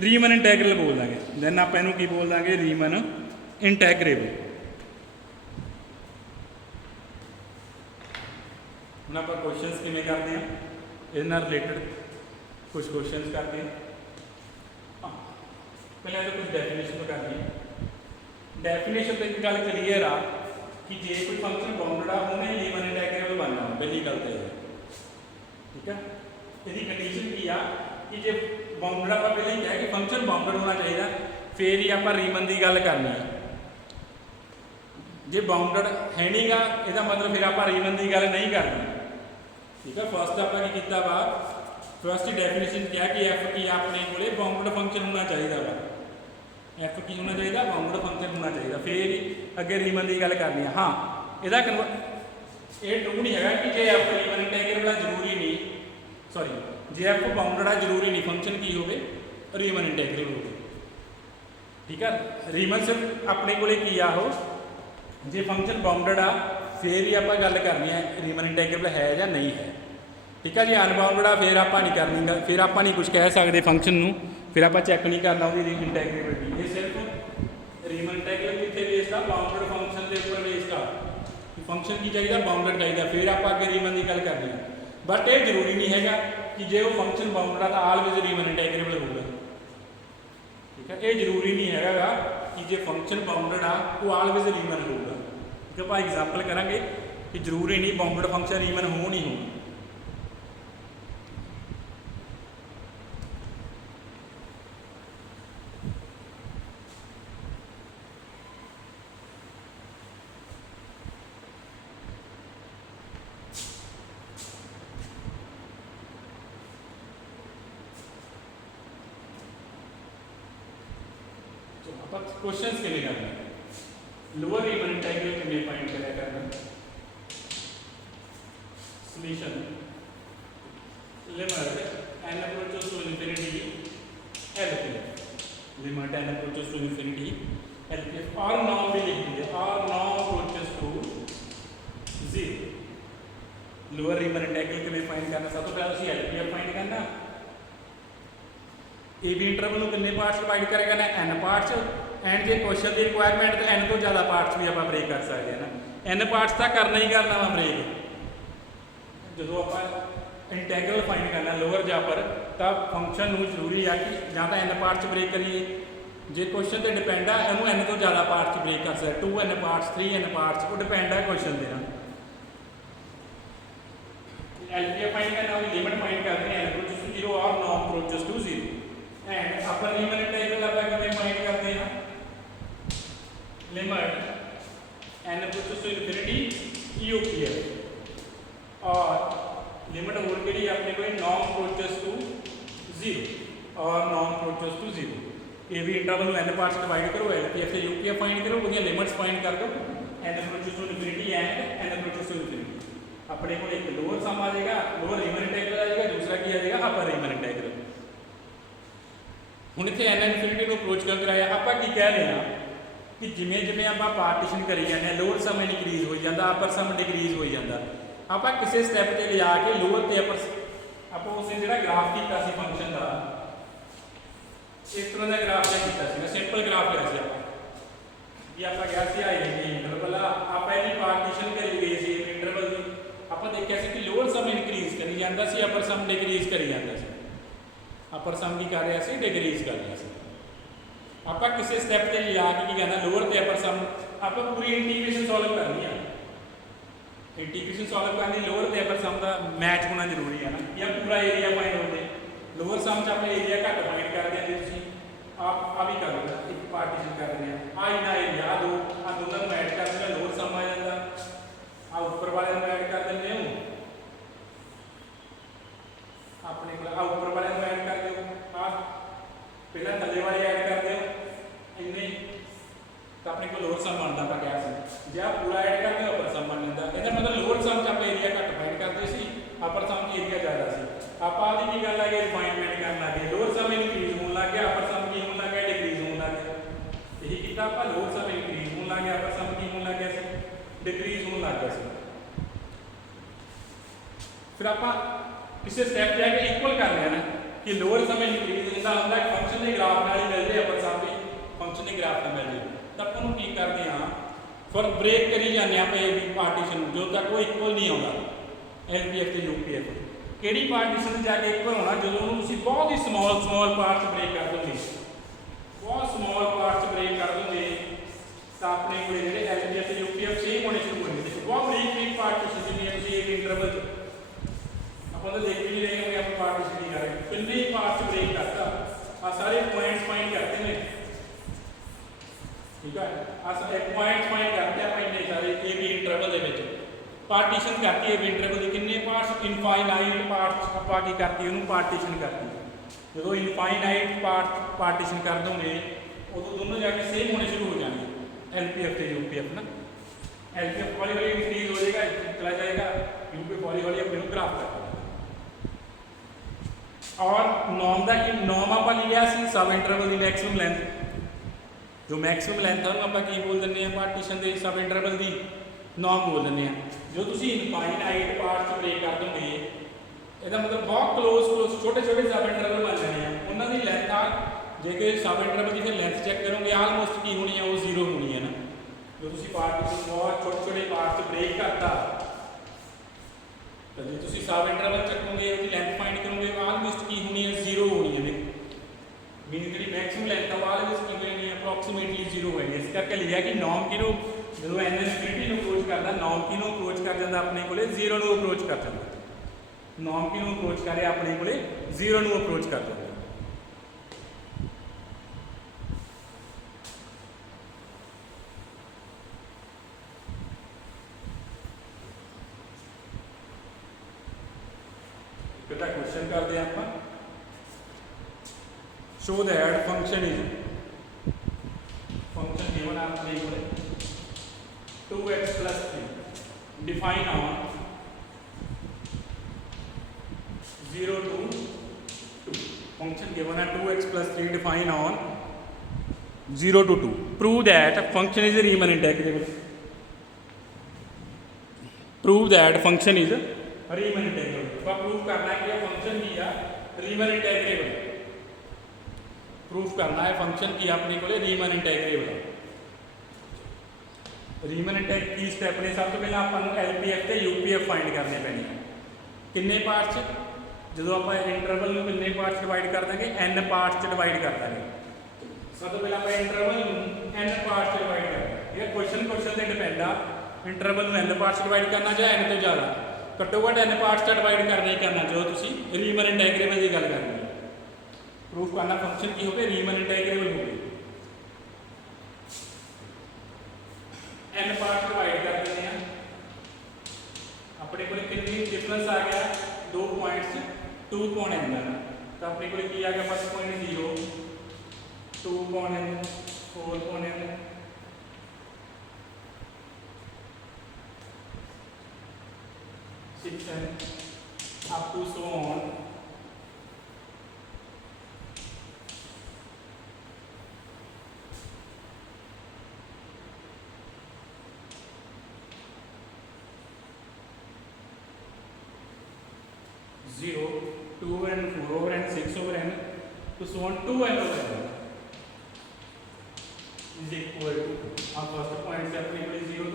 ਰੀਮਨ ਇੰਟੀਗਰਲ ਬੋਲ ਦਾਂਗੇ ਦੈਨ ਆਪਾਂ ਇਹਨੂੰ ਕੀ ਬੋਲ ਦਾਂਗੇ ਰੀਮਨ ਇੰਟੀਗ੍ਰੇਬਲ। ਹੁਣ ਆਪਾਂ ਕੁਐਸਚਨਸ ਕਿਵੇਂ ਕਰਦੇ ਆ ਇਹਦੇ ਨਾਲ ਰਿਲੇਟਡ ਕੁਝ ਕੁਐਸਚਨਸ ਕਰਦੇ ਆ। ਪਹਿਲਾਂ ਤਾਂ ਕੁਝ ਡੈਫੀਨੇਸ਼ਨ ਤੋਂ ਕਰਦੇ ਆ। ਡੈਫੀਨੇਸ਼ਨ ਤੋਂ ਇੱਕ ਗੱਲ ਕਲੀਅਰ ਆ ਕਿ ਜੇ ਕੋਈ ਫੰਕਸ਼ਨ ਬਾਉਂਡਡ ਆ ਉਹਨੇ ਰੀਮਨ ਇੰਟੀਗ੍ਰੇਬਲ ਬਣਨਾ ਪਹਿਲੀ ਗੱਲ ਤਾਂ ਇਹ ਹੈ। ਠੀਕ ਆ, ਇਹਦੀ ਕੰਡੀਸ਼ਨ ਕੀ ਆ कि जे बाउंडेड आप पहले ही कहा कि फंक्शन बाउंडेड होना चाहिए फिर ही आप रीमन की गल करनी है। जे बाउंडेड है नहीं गा इसका मतलब फिर आप रीमन की गल नहीं करनी। ठीक है, फस्ट आप वा फस्ट डेफिनेशन क्या कि एफ की अपने को बाउंडेड फंक्शन होना चाहिए वा एफ की होना चाहिए, बाउंड फंक्शन होना चाहिए, फिर अगे रीमन की गल करनी है। हाँ यदा ये ट्रू नहीं है कि जे एफ रीमन इंटेग्रेबल है जरूरी नहीं, सॉरी जे एफ बाउंडड है जरूरी नहीं फंक्शन की हो रीमन इंटेग्रेबल हो। ठीक है, रीमन सिर्फ अपने को की आ हो जे फंक्शन बाउंडड आ फिर ही आप गल करनी है रीमन इंटेग्रेबल है या नहीं है। ठीक है, जो अनबाउंडड आ फिर आप नहीं करनी, फिर आप नहीं कुछ कह सकते फंक्शन में, फिर आप चैक नहीं करना वो इंटेग्रेबिलिटी। ये सिर्फ रीमन इंटेग्रेबल कितने बेस्ड आ, बाउंडड फंक्शन के उपर बेस्ड आ। फंक्शन की चाहिए बाउंडड चाहिए, फिर आप अगे रीमन की गल करनी है। बट ये जरूरी नहीं है कि जो वो फंक्शन बाउंडड आ तो ऑलवेज रीमन इंटेग्रेबल होगा। ठीक है, ये जरूरी नहीं है कि जो फंक्शन बाउंडड आ वो ऑलवेज रीमन होगा। ठीक है, आप एग्जाम्पल करांगे कि जरूरी नहीं बाउंडड फंक्शन रीमन हो नहीं हो। क्वेश्चंस के लिए करना लोअर रीमन इंटेग्रल के लिए फाइंड करें करना solution limit n approaches to infinity LPF limit n approaches to infinity LPF और नाउ भी लिख दीजिए और now approaches to 0 lower Riemann integral के लिए फाइंड करना। सब तो पहले उसी LPF फाइंड करना। ए बी इंटरवल कितने पार्ट्स डिवाइड करेगा ना n पार्ट्स एंड जो क्वेश्चन की रिक्वायरमेंट तो n तो ज़्यादा पार्ट्स भी आप ब्रेक कर सकते हैं ना। n पार्ट्स तक करना ही करना वा ब्रेक। जो आप इंटैग्रल फाइंड करना लोअर जा पर तब फंक्शन जरूरी है कि ਜਾਂ ਤਾਂ n पार्ट्स ब्रेक करिए, जो क्वेश्चन पर डिपेंड है उन्होंने n तो ज़्यादा पार्ट्स ब्रेक कर सकते 2n पार्ट्स 3n पार्ट्स वो डिपेंड है क्वेश्चन के नाल। LPF फाइंड करना उसकी लिमिट फाइंड करते हैं n अप्रोचेस टू 0 और नॉन approaches to 0 and upper Riemann integral आप कितने फाइंड करते हैं limit n approaches to infinity UPF और लिमिट और केड़ी अपने कोई नॉन अप्रोचेस टू 0 और नॉन approaches to 0। A B interval n parts divide करो LPF से UPF फाइंड करो वो लिमिट्स फाइंड कर दो n approaches to infinity and n approaches to infinity. अपने को एक लोअर सम आ जाएगा, लोअर रीमन इंटेग्रल आ जाएगा, दूसरा की आ जाएगा अपर रीमन इंटेग्रल। हुण इत्थे n इन्फिनिटी को अप्रोच कर कराया आपां की कह रहे हैं कि जिमें जिमें आप पार्टीशन करी जाने लोअर सम इनक्रीज हो जाता अपर सम डिक्रीज हो जाता। आप किसी स्टैप से लिया के लोअर तो अपर आप उस जो ग्राफ किया फंक्शन का इस तरह का ग्राफ किया सिंपल ग्राफ लिया से भी आप गया से आई इंटरवल आप पार्टीशन करी गई सी इंटरवल की आप देखा कि लोअर सम इनक्रीज करी जाता सी अपर सम डिक्रीज करी जाता सी। अपर सम की कर रहा सी डिक्रीज कर रहा सी। आप किसी स्टैप से लिया कि कहना लोअर तो अपर सम आप पूरी इंटीग्रेशन सॉल्व करनी है। इंटीग्रेशन सॉल्व करनी लोअर तो अपर सम का मैच होना जरूरी है ना, या पूरा एरिया फाइंड होते लोअर सम च आप एरिया घट फाइंड कर दें आप आ भी कर लो एक पार्टीशन कर रहे हैं आ इन्ना एरिया आ दोनों को ऐड कर देना लोअर सम आ जाता आ उपर वाले को ऐड कर देंगे हो अपने को आ उपर वाले को ऐड कर दो आ पहला थले वाले ऐड कर दो इन्ने तो अपने को लोअर सम बनता था क्या जो आप पूरा ऐड करते हो अपर सम बन जाता। इसका मतलब लोअर सम च आप एरिया घट फाइंड करते सी अपर सम की एरिया ज़्यादा सी। आप आदि की गल है रिफाइनमेंट करन लगे लोअर सम इनक्रीज होने लग गया अपर सम की होने लग गया डिक्रीज होने लग गया। यही किया आप लोअर सम इनक्रीज होने लग गया अपर सम की होने लग गया डिक्रीज होने लग गया। फिर आप किसी स्टैप जाके इक्वल कर रहे हैं ना कि लोअर सम इनक्रीज होता होंगे फंक्शन के ग्राफ नाल ही मिल रहे अपर सम भी फंक्शन के ग्राफ नाल मिल रहे तो आप की करते हैं फिर ब्रेक करी जाने आप पार्टीशन जो तक वो इक्वल नहीं आता LPF तो UPF ਕਿਹੜੀ ਪਾਰਟੀਸ਼ਨ ਜਾ ਕੇ ਇਕੁਅਲ ਹੋਣਾ ਜਦੋਂ ਉਹਨੂੰ ਤੁਸੀਂ ਬਹੁਤ ਹੀ ਸਮਾਲ ਪਾਰਟਸ ਬ੍ਰੇਕ ਕਰ ਦੋਗੇ ਬਹੁਤ ਸਮਾਲ ਪਾਰਟਸ ਬ੍ਰੇਕ ਕਰ ਦੋਗੇ ਤਾਂ ਆਪਣੇ ਕੋਲ ਜਿਹੜੇ LPF ਤੇ UPF ਸੇਮ ਹੋਣੇ ਸ਼ੁਰੂ ਹੋ ਜਾਣਗੇ। ਬਹੁਤ ਬਰੀਕ ਪਾਰਟੀਸ਼ਨ ਜਿਵੇਂ ਤੁਸੀਂ ਇੱਕ ਇੰਟਰਵਲ ਆਪਾਂ ਤਾਂ ਦੇਖ ਵੀ ਨਹੀਂ ਰਹੇ ਹੋਗੇ ਆਪਾਂ ਪਾਰਟੀਸ਼ਨ ਨਹੀਂ ਕਰ ਰਹੇ ਕਿੰਨੇ ਹੀ ਪਾਰਟਸ ਬ੍ਰੇਕ ਕਰਤਾ ਆ ਸਾਰੇ ਪੁਆਇੰਟਸ ਫਾਈਂਡ करते ਨੇ। ठीक है आ एक पॉइंट फाइंड करते हैं इन्ने सारे ए बी इंटरवल के पार्टीशन करती है इंटरवल के किन्ने पार्ट्स इनफाइनाइट पार्ट्स आप की करती उन्होंने पार्टीशन करती जो इनफाइनाइट पार्टीशन कर दोगे उदों दोनों जाके सेम होने शुरू हो जाएंगे, LPF से UPF ना। LPF हौली हौली इंक्रीज हो जाएगा, चला जाएगा, UPF हौली हौली अपने ग्राफ कर देगा। और नॉर्म का कि नॉर्म आप लिया सी सब इंटरवल की मैक्सिमम लेंथ, जो मैक्सिमम लेंथ है आप बोल दें पार्टीशन के सब इंटरवल की नॉर्म बोल दें। जो तुम इनफाइनाइट पार्ट ब्रेक कर दोगे ਇਹਦਾ मतलब बहुत क्लोज छोटे छोटे सब इंटरवल बन जाने हैं, उन्होंने लेंथ आ जे कि सब इंटरवल की फिर लेंथ चेक करोगे आलमोस्ट की होनी है, वो 0 होनी है ना। जो तुम पार्ट बहुत छोटे छोटे पार्ट ब्रेक करता तो जो तुम सब इंटरवल चकोगे उसकी लेंथ फाइंड करोगे आलमोस्ट की होनी है, 0 होनी है। मीनिंग जी मैक्सिमम लेंथ है आलमोस्ट की होनी है, अप्रोक्सीमेटली 0 है। इस करके लिया कि नॉर्म की जो एन इनफिनिटी अप्रोच करता, नॉर्म की अप्रोच कर जाता अपने को 0 अप्रोच कर जाता, नॉर्म की अप्रोच करे अपने को 0 अप्रोच कर देंगे। क्वेश्चन करते हैं आप, show that function is function given आपने 2x + 3 define on 0 to 2 function given at 2x + 3 define on 0 to 2 prove that function is a Riemann integrable, prove that function is Riemann integrable। तो proof करना है कि function की है Riemann integrable, proof करना है function की अपने को Riemann integrable। Riemann integrable की स्टेप ने सब तो पहले आपको LPF ਤੇ UPF फाइंड करने पैने हैं। किन्ने पार्ट्स जो आप इंटरवल में कितने पार्ट्स डिवाइड कर देंगे, n पार्ट्स डिवाइड कर देंगे। सब तो पहले आप इंटरवल n पार्ट्स डिवाइड कर देंगे। ये क्वेश्चन से डिपेंड आ इंटरवल में n पार्ट्स डिवाइड करना चाहे n तो ज़्यादा घट्टो घट n पार्ट्स डिवाइड करना ही करना जो तुम रीमन इंटेग्रेबल की गल करनी है। प्रूफ करना फंक्शन की हो रीमन इंटेग्रेबल हो n पार्ट्स डिवाइड कर देते हैं। अपने को कितनी डिफरेंस आ गया 2 पॉइंट्स 2 कौन n तो अपने को आ गया फर्स्ट पॉइंट 0 2 कौन n 4 कौन n 6 n up to so on zero 2 and 4 over n 6 over n to so on 2 n over n is equal to अब फर्स्ट पॉइंट से अपने को 0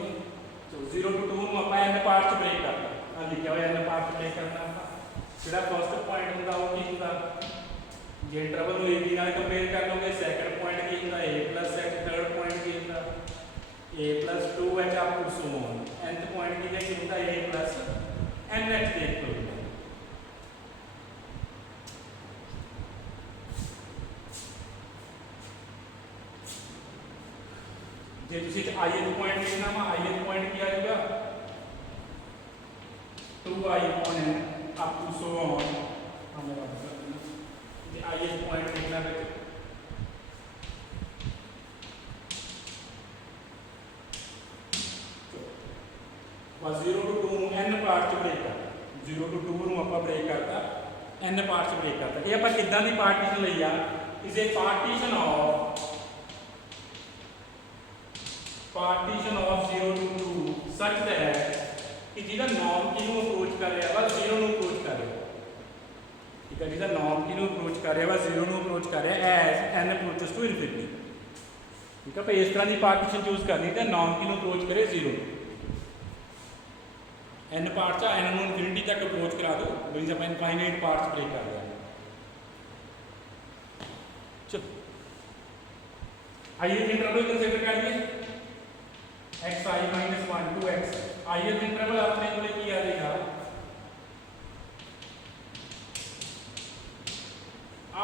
तो 0 to 2 में अपन n पार्ट्स ब्रेक करता है लिखा हुआ n पार्ट्स ब्रेक करना जेड़ा फर्स्ट पॉइंट ਹੁੰਦਾ ਉਹ ਕੀ ਹੁੰਦਾ ਜੇ ਇੰਟਰਵਲ ਨੂੰ ab ਨਾਲ ਕੰਪੇਅਰ ਕਰ ਲਓਗੇ ਸੈਕੰਡ ਪੁਆਇੰਟ ਕੀ ਹੁੰਦਾ a plus ਥਰਡ ਪੁਆਇੰਟ ਕੀ ਹੁੰਦਾ a plus 2h up to so on nth point ਕੀ ਹੁੰਦਾ a plus nth ਦੇ ਇਕੁਅਲ ਹੁੰਦਾ। जे तुम ith पॉइंट लिखना वा ith पॉइंट क्या आएगा 2i on n up to so on हमें जे ith पॉइंट लिखना है बस 0 to 2 n पार्ट्स ब्रेक करता 0 to 2 ਨੂੰ ਆਪਾਂ ब्रेक करता n पार्ट्स ब्रेक करता। ये ਆਪਾਂ ਕਿੱਦਾਂ ਦੀ ਪਾਰਟੀਸ਼ਨ ਲਈ ਆ is a partition of 0 to 2 such that कि जिहदा नॉर्म की अप्रोच कर रहा वा 0 अप्रोच कर रहा ठीक है, जिहदा नॉर्म की अप्रोच कर रहा वा 0 अप्रोच कर रहा as n approaches to infinity ठीक है। भाई इस तरह की पार्टीशन चूज करनी तो नॉर्म की अप्रोच करे 0 n पार्ट्स n ਨੂੰ इनफिनिटी तक अप्रोच करा दो मीनस आप इनफाइनाइट पार्ट्स ब्रेक कर रहे हैं। चलो आइए इंटरवल कंसीडर कर लिए xi minus 1 to x ith interval अपने को की आ जाएगा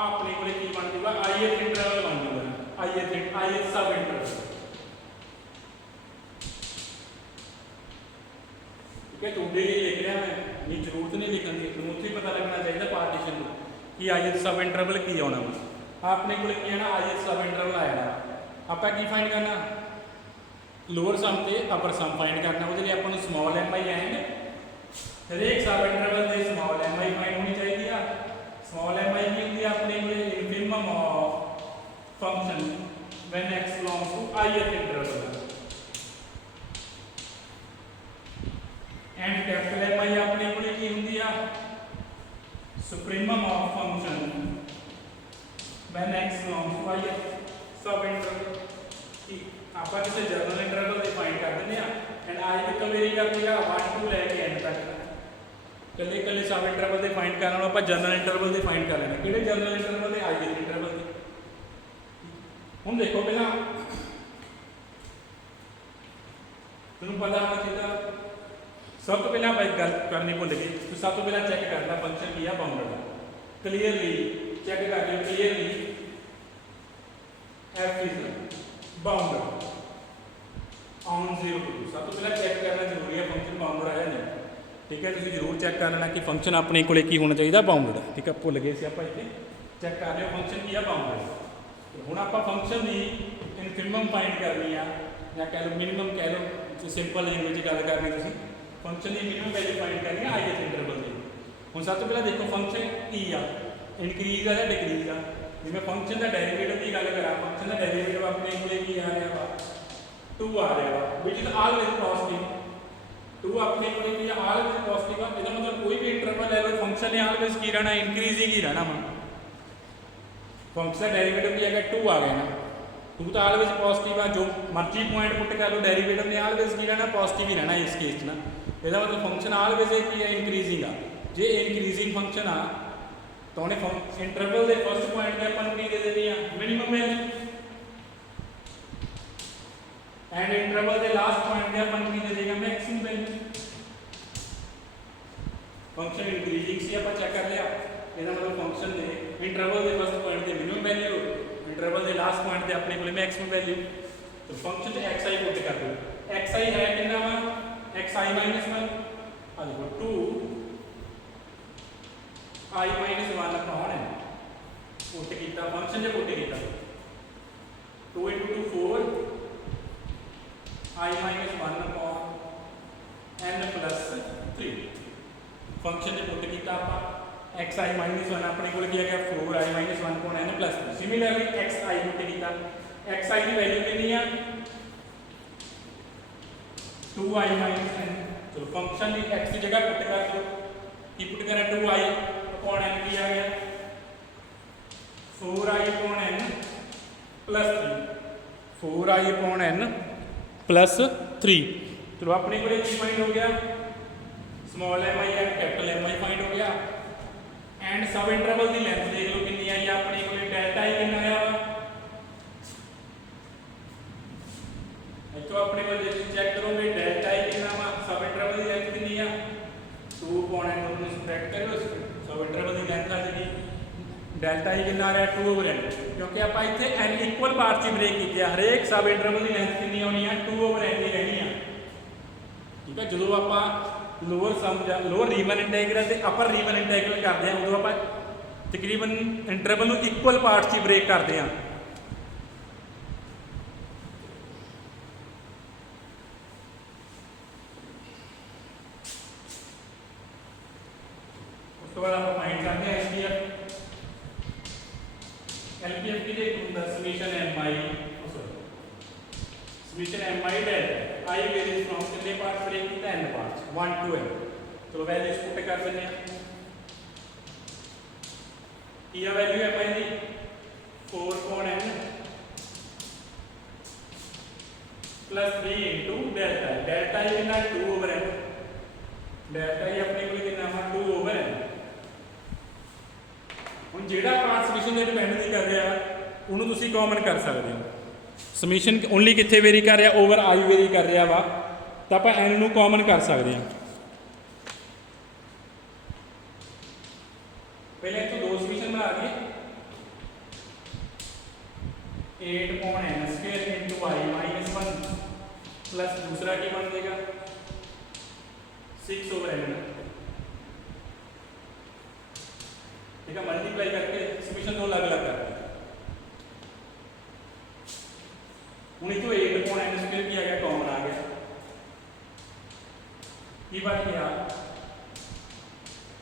अपने को की बन जाएगा ith इंटरवल बन जाएगा ith सब इंटरवल ठीक है। टूडे ही लिख रहा मैं ये जरूरत नहीं लिखने की जरूरत ही पता लगना चाहिए पार्टीशन को कि ith सब इंटरवल की आना आपने को की आना ith सब इंटरवल आया ਆਪਾਂ ਕੀ ਫਾਈਂਡ ਕਰਨਾ, ਲੋਅਰ ਸਮ ਤੇ ਅਪਰ ਸਮ ਫਾਈਂਡ ਕਰਨਾ। ਉਹਦੇ ਲਈ ਆਪਾਂ ਨੂੰ ਸਮਾਲ ਐਮ ਆਈ ਐਂਡ ਹਰੇਕ ਸਬ ਇੰਟਰਵਲ ਦੇ ਸਮਾਲ ਐਮ ਆਈ ਫਾਈਂਡ ਹੋਣੀ ਚਾਹੀਦੀ ਆ। ਸਮਾਲ ਐਮ ਆਈ ਕੀ ਹੁੰਦੀ ਆ ਆਪਣੇ ਕੋਲ, infimum of function when x belongs to ith interval, and capital M I ਆਪਣੇ ਕੋਲ ਕੀ ਹੁੰਦੀ ਆ, supremum of function when x belongs to ith sub interval. ਆਪਾਂ ਕਿਸੇ ਜਨਰਲ ਇੰਟਰਵਲ ਦੇ ਫਾਈਂਡ ਕਰ ਦਿੰਦੇ ਆ ਐਂਡ i ਕਿੱਥੋਂ ਵੇਰੀ ਕਰ ਦੇਗਾ 1 ਤੋਂ ਲੈ ਕੇ n ਤੱਕ। ਕੱਲੇ ਕੱਲੇ ਸਬ ਇੰਟਰਵਲ ਦੇ ਫਾਈਂਡ ਕਰਨ ਨਾਲੋਂ ਆਪਾਂ ਜਨਰਲ ਇੰਟਰਵਲ ਦੇ ਫਾਈਂਡ ਕਰ ਲੈਣਾ। ਕਿਹੜੇ ਜਨਰਲ ਇੰਟਰਵਲ ਦੇ, ith ਇੰਟਰਵਲ ਦੇ। ਹੁਣ ਦੇਖੋ ਪਹਿਲਾਂ ਤੁਹਾਨੂੰ ਪਤਾ ਹੋਣਾ ਚਾਹੀਦਾ, ਸਭ ਤੋਂ ਪਹਿਲਾਂ ਆਪਾਂ ਇੱਕ ਗੱਲ ਕਰਨੀ ਭੁੱਲ ਗਏ, ਤੁਸੀਂ ਸਭ ਤੋਂ ਪਹਿਲਾਂ ਚੈੱਕ ਕਰਨਾ ਫੰਕਸ਼ਨ ਕੀ ਆ, ਬਾਉਂਡਡ ਆ। ਕਲੀਅਰਲੀ ਚੈੱਕ ਕਰ ਲਿਓ, clearly f is bounded on 0 to 2। ਸਭ ਤੋਂ ਪਹਿਲਾਂ ਚੈੱਕ ਕਰਨਾ ਜ਼ਰੂਰੀ ਹੈ ਫੰਕਸ਼ਨ ਬਾਉਂਡਡ ਆ ਜਾਂ ਨਹੀਂ। ਠੀਕ ਹੈ, ਤੁਸੀਂ ਜ਼ਰੂਰ ਚੈੱਕ ਕਰ ਲੈਣਾ ਕਿ ਫੰਕਸ਼ਨ ਆਪਣੇ ਕੋਲੇ ਕੀ ਹੋਣਾ ਚਾਹੀਦਾ, ਬਾਉਂਡਡ। ਠੀਕ ਹੈ, ਭੁੱਲ ਗਏ ਸੀ ਆਪਾਂ ਇੱਥੇ, ਚੈੱਕ ਕਰ ਲਿਓ ਫੰਕਸ਼ਨ ਕੀ ਆ, ਬਾਉਂਡਡ। ਹੁਣ ਆਪਾਂ ਫੰਕਸ਼ਨ ਦੀ ਇਨਫਿਨਿਮਮ ਫਾਈਂਡ ਕਰਨੀ ਆ, ਜਾਂ ਕਹਿ ਲਓ ਮਿਨੀਮਮ ਕਹਿ ਲਓ, ਸਿੰਪਲ ਲੈਂਗੁਏਜ ਗੱਲ ਕਰਨੀ ਤੁਸੀਂ, ਫੰਕਸ਼ਨ ਦੀ ਮਿਨੀਮਮ ਵੈਲਿਊ ਫਾਈਂਡ ਕਰਨੀ ਆ ith ਇੰਟਰਵਲ ਦੀ। ਹੁਣ ਸਭ ਤੋਂ ਪਹਿਲਾਂ ਦੇਖੋ ਫੰਕਸ਼ਨ ਕੀ ਆ, ਇਨਕਰੀਜ਼ ਆ ਜਾਂ ਡਿਕਰੀਜ਼ ਆ। ਜਿਵੇਂ ਫੰਕਸ਼ਨ ਦਾ ਡੈਰੀਵੇਟਿਵ ਦੀ ਗੱਲ ਕਰਾਂ, ਫੰਕਸ਼ਨ ਦਾ ਡੈਰੀਵੇਟਿਵ ਆਪਣੇ ਕੋਲੇ ਕੀ ਆ ਰਿਹਾ ਵਾ, 2 ਆ ਰਿਹਾ ਵਾ, ਵਿਚ ਇਜ਼ ਆਲਵੇਜ਼ ਪੋਜ਼ਿਟਿਵ। 2 ਆਪਣੇ ਕੋਲੇ ਕੀ ਆ, ਆਲਵੇਜ਼ ਪੋਜ਼ਿਟਿਵ ਆ। ਇਹਦਾ ਮਤਲਬ ਕੋਈ ਵੀ ਇੰਟਰਵਲ ਲੈ ਲਓ, ਫੰਕਸ਼ਨ ਨੇ ਆਲਵੇਜ਼ ਕੀ ਰਹਿਣਾ, ਇਨਕਰੀਜ਼ਿੰਗ ਹੀ ਰਹਿਣਾ ਵਾ। ਫੰਕਸ਼ਨ ਦਾ ਡੈਰੀਵੇਟਿਵ ਕੀ ਹੈਗਾ, 2 ਆ ਗਿਆ ਨਾ, 2 ਤਾਂ ਆਲਵੇਜ਼ ਪੋਜ਼ਿਟਿਵ ਆ। ਜੋ ਮਰਜ਼ੀ ਪੁਆਇੰਟ ਪੁੱਟ ਕਰ ਲਓ, ਡੈਰੀਵੇਟਿਵ ਨੇ ਆਲਵੇਜ਼ ਕੀ ਰਹਿਣਾ, ਪੋਜ਼ਿਟਿਵ ਹੀ ਰਹਿਣਾ ਇਸ ਕੇਸ 'ਚ ਨਾ। ਇਹਦਾ ਮਤਲਬ ਫੰਕਸ਼ਨ ਆਲਵੇਜ਼ ਇਹ ਕੀ ਹੈ, ਇਨਕਰੀਜ਼ਿੰਗ ਆ। ਜੇ ਇਨਕਰੀਜ਼ਿੰਗ ਫੰਕਸ਼ਨ ਆ ਤਾਂ ਉਹਨੇ ਇੰਟਰਵਲ ਦੇ ਫਸਟ ਪੁਆਇੰਟ ਤੇ ਆਪਾਂ ਨੂੰ ਕੀ ਦੇ ਦੇਣੀ ਆ, ਮਿਨੀਮਮ ਵੈਲਿਊ, ਐਂਡ ਇੰਟਰਵਲ ਦੇ ਲਾਸਟ ਪੁਆਇੰਟ ਤੇ ਆਪਾਂ ਨੂੰ ਕੀ ਦੇ ਦੇਗਾ, ਮੈਕਸਿਮਮ ਵੈਲਿਊ। ਫੰਕਸ਼ਨ ਇਨਕਰੀਜ਼ਿੰਗ ਸੀ, ਆਪਾਂ ਚੈੱਕ ਕਰ ਲਿਆ। ਇਹਦਾ ਮਤਲਬ ਫੰਕਸ਼ਨ ਦੇ ਇੰਟਰਵਲ ਦੇ ਫਸਟ ਪੁਆਇੰਟ ਤੇ ਮਿਨੀਮਮ ਵੈਲਿਊ, ਇੰਟਰਵਲ ਦੇ ਲਾਸਟ ਪੁਆਇੰਟ ਤੇ ਆਪਣੇ ਕੋਲੇ ਮੈਕਸਿਮਮ ਵੈਲਿਊ। तो फंक्शन से xi पुट कर दो, xi है कितना वा, xi माइनस 1 आ देखो 2 i माइनस 1 अपॉन है पुट किया फंक्शन से पुट किया 2 into 2 4 i minus 1 upon n plus 3 function से पुट किया आप xi माइनस 1 अपने को किया गया 4 i minus 1 upon n plus 3 similarly xi put किया xi की वैल्यू कितनी है 2i माइनस n। चलो फंक्शन की x की जगह पुट कर दो की पुट करें 2i अपॉन n की आ गया 4i upon n plus 3 4i upon n plus 3। चलो अपने को की फाइंड हो गया small mi and capital mi find हो गया एंड सब इंटरवल की लेंथ देख लो कितनी आई अपने को डेल्टा i कितना आया तो अपने को चेक करोगे डेल्टा i कितना वा सब इंटरवल की लेंथ कितनी है 2 अपॉन n दोनों सब्ट्रैक्ट करो सब इंटरवल की लेंथ आ जाएगी डेल्टा i कितना आ रहा है 2 ओवर n क्योंकि आप इतने n इक्वल पार्ट से ब्रेक किया हर एक सब इंटरवल की लेंथ कितनी होनी है 2 ओवर n ही रहनी है। ठीक है जो आप lower some lower Riemann integral से अपर रीमन इंटीग्रल करते हैं उदों आप तकरीबन इंटरवल को इक्वल पार्ट से ब्रेक करते हैं। एलपीएफ की summation mi summation mi delta i varies from कितने पार्ट्स ब्रेक किया n पार्ट्स 1 to n। चलो वैल्यूज पुट कर देने ये value mi the 4 upon n plus 3 into delta delta i कितना 2 over n डेल्टा i अपने को कितना है 2 over n। ਹੁਣ ਜਿਹੜਾ ਪਾਰਟ ਸਮੀਸ਼ਨ ਦੇ ਡਿਪੈਂਡ ਨਹੀਂ ਕਰ ਰਿਹਾ ਉਹਨੂੰ ਤੁਸੀਂ ਕਾਮਨ ਕਰ ਸਕਦੇ ਹੋ। ਸਮੀਸ਼ਨ ਓਨਲੀ ਕਿੱਥੇ ਵੇਰੀ ਕਰ ਰਿਹਾ ਓਵਰ i ਵੇਰੀ ਕਰ ਰਿਹਾ ਵਾ ਤਾਂ ਆਪਾਂ n ਨੂੰ ਕਾਮਨ ਕਰ ਸਕਦੇ ਹਾਂ। ਪਹਿਲੇ ਇੱਥੋਂ ਦੋ ਸਮੀਸ਼ਨ ਬਣਾ ਦਈਏ 8 upon n square into i minus 1 plus दूसरा की बन देगा 6 over n। ठीक है मल्टीप्लाई करके समीशन दो अलग अलग करते हैं बच गया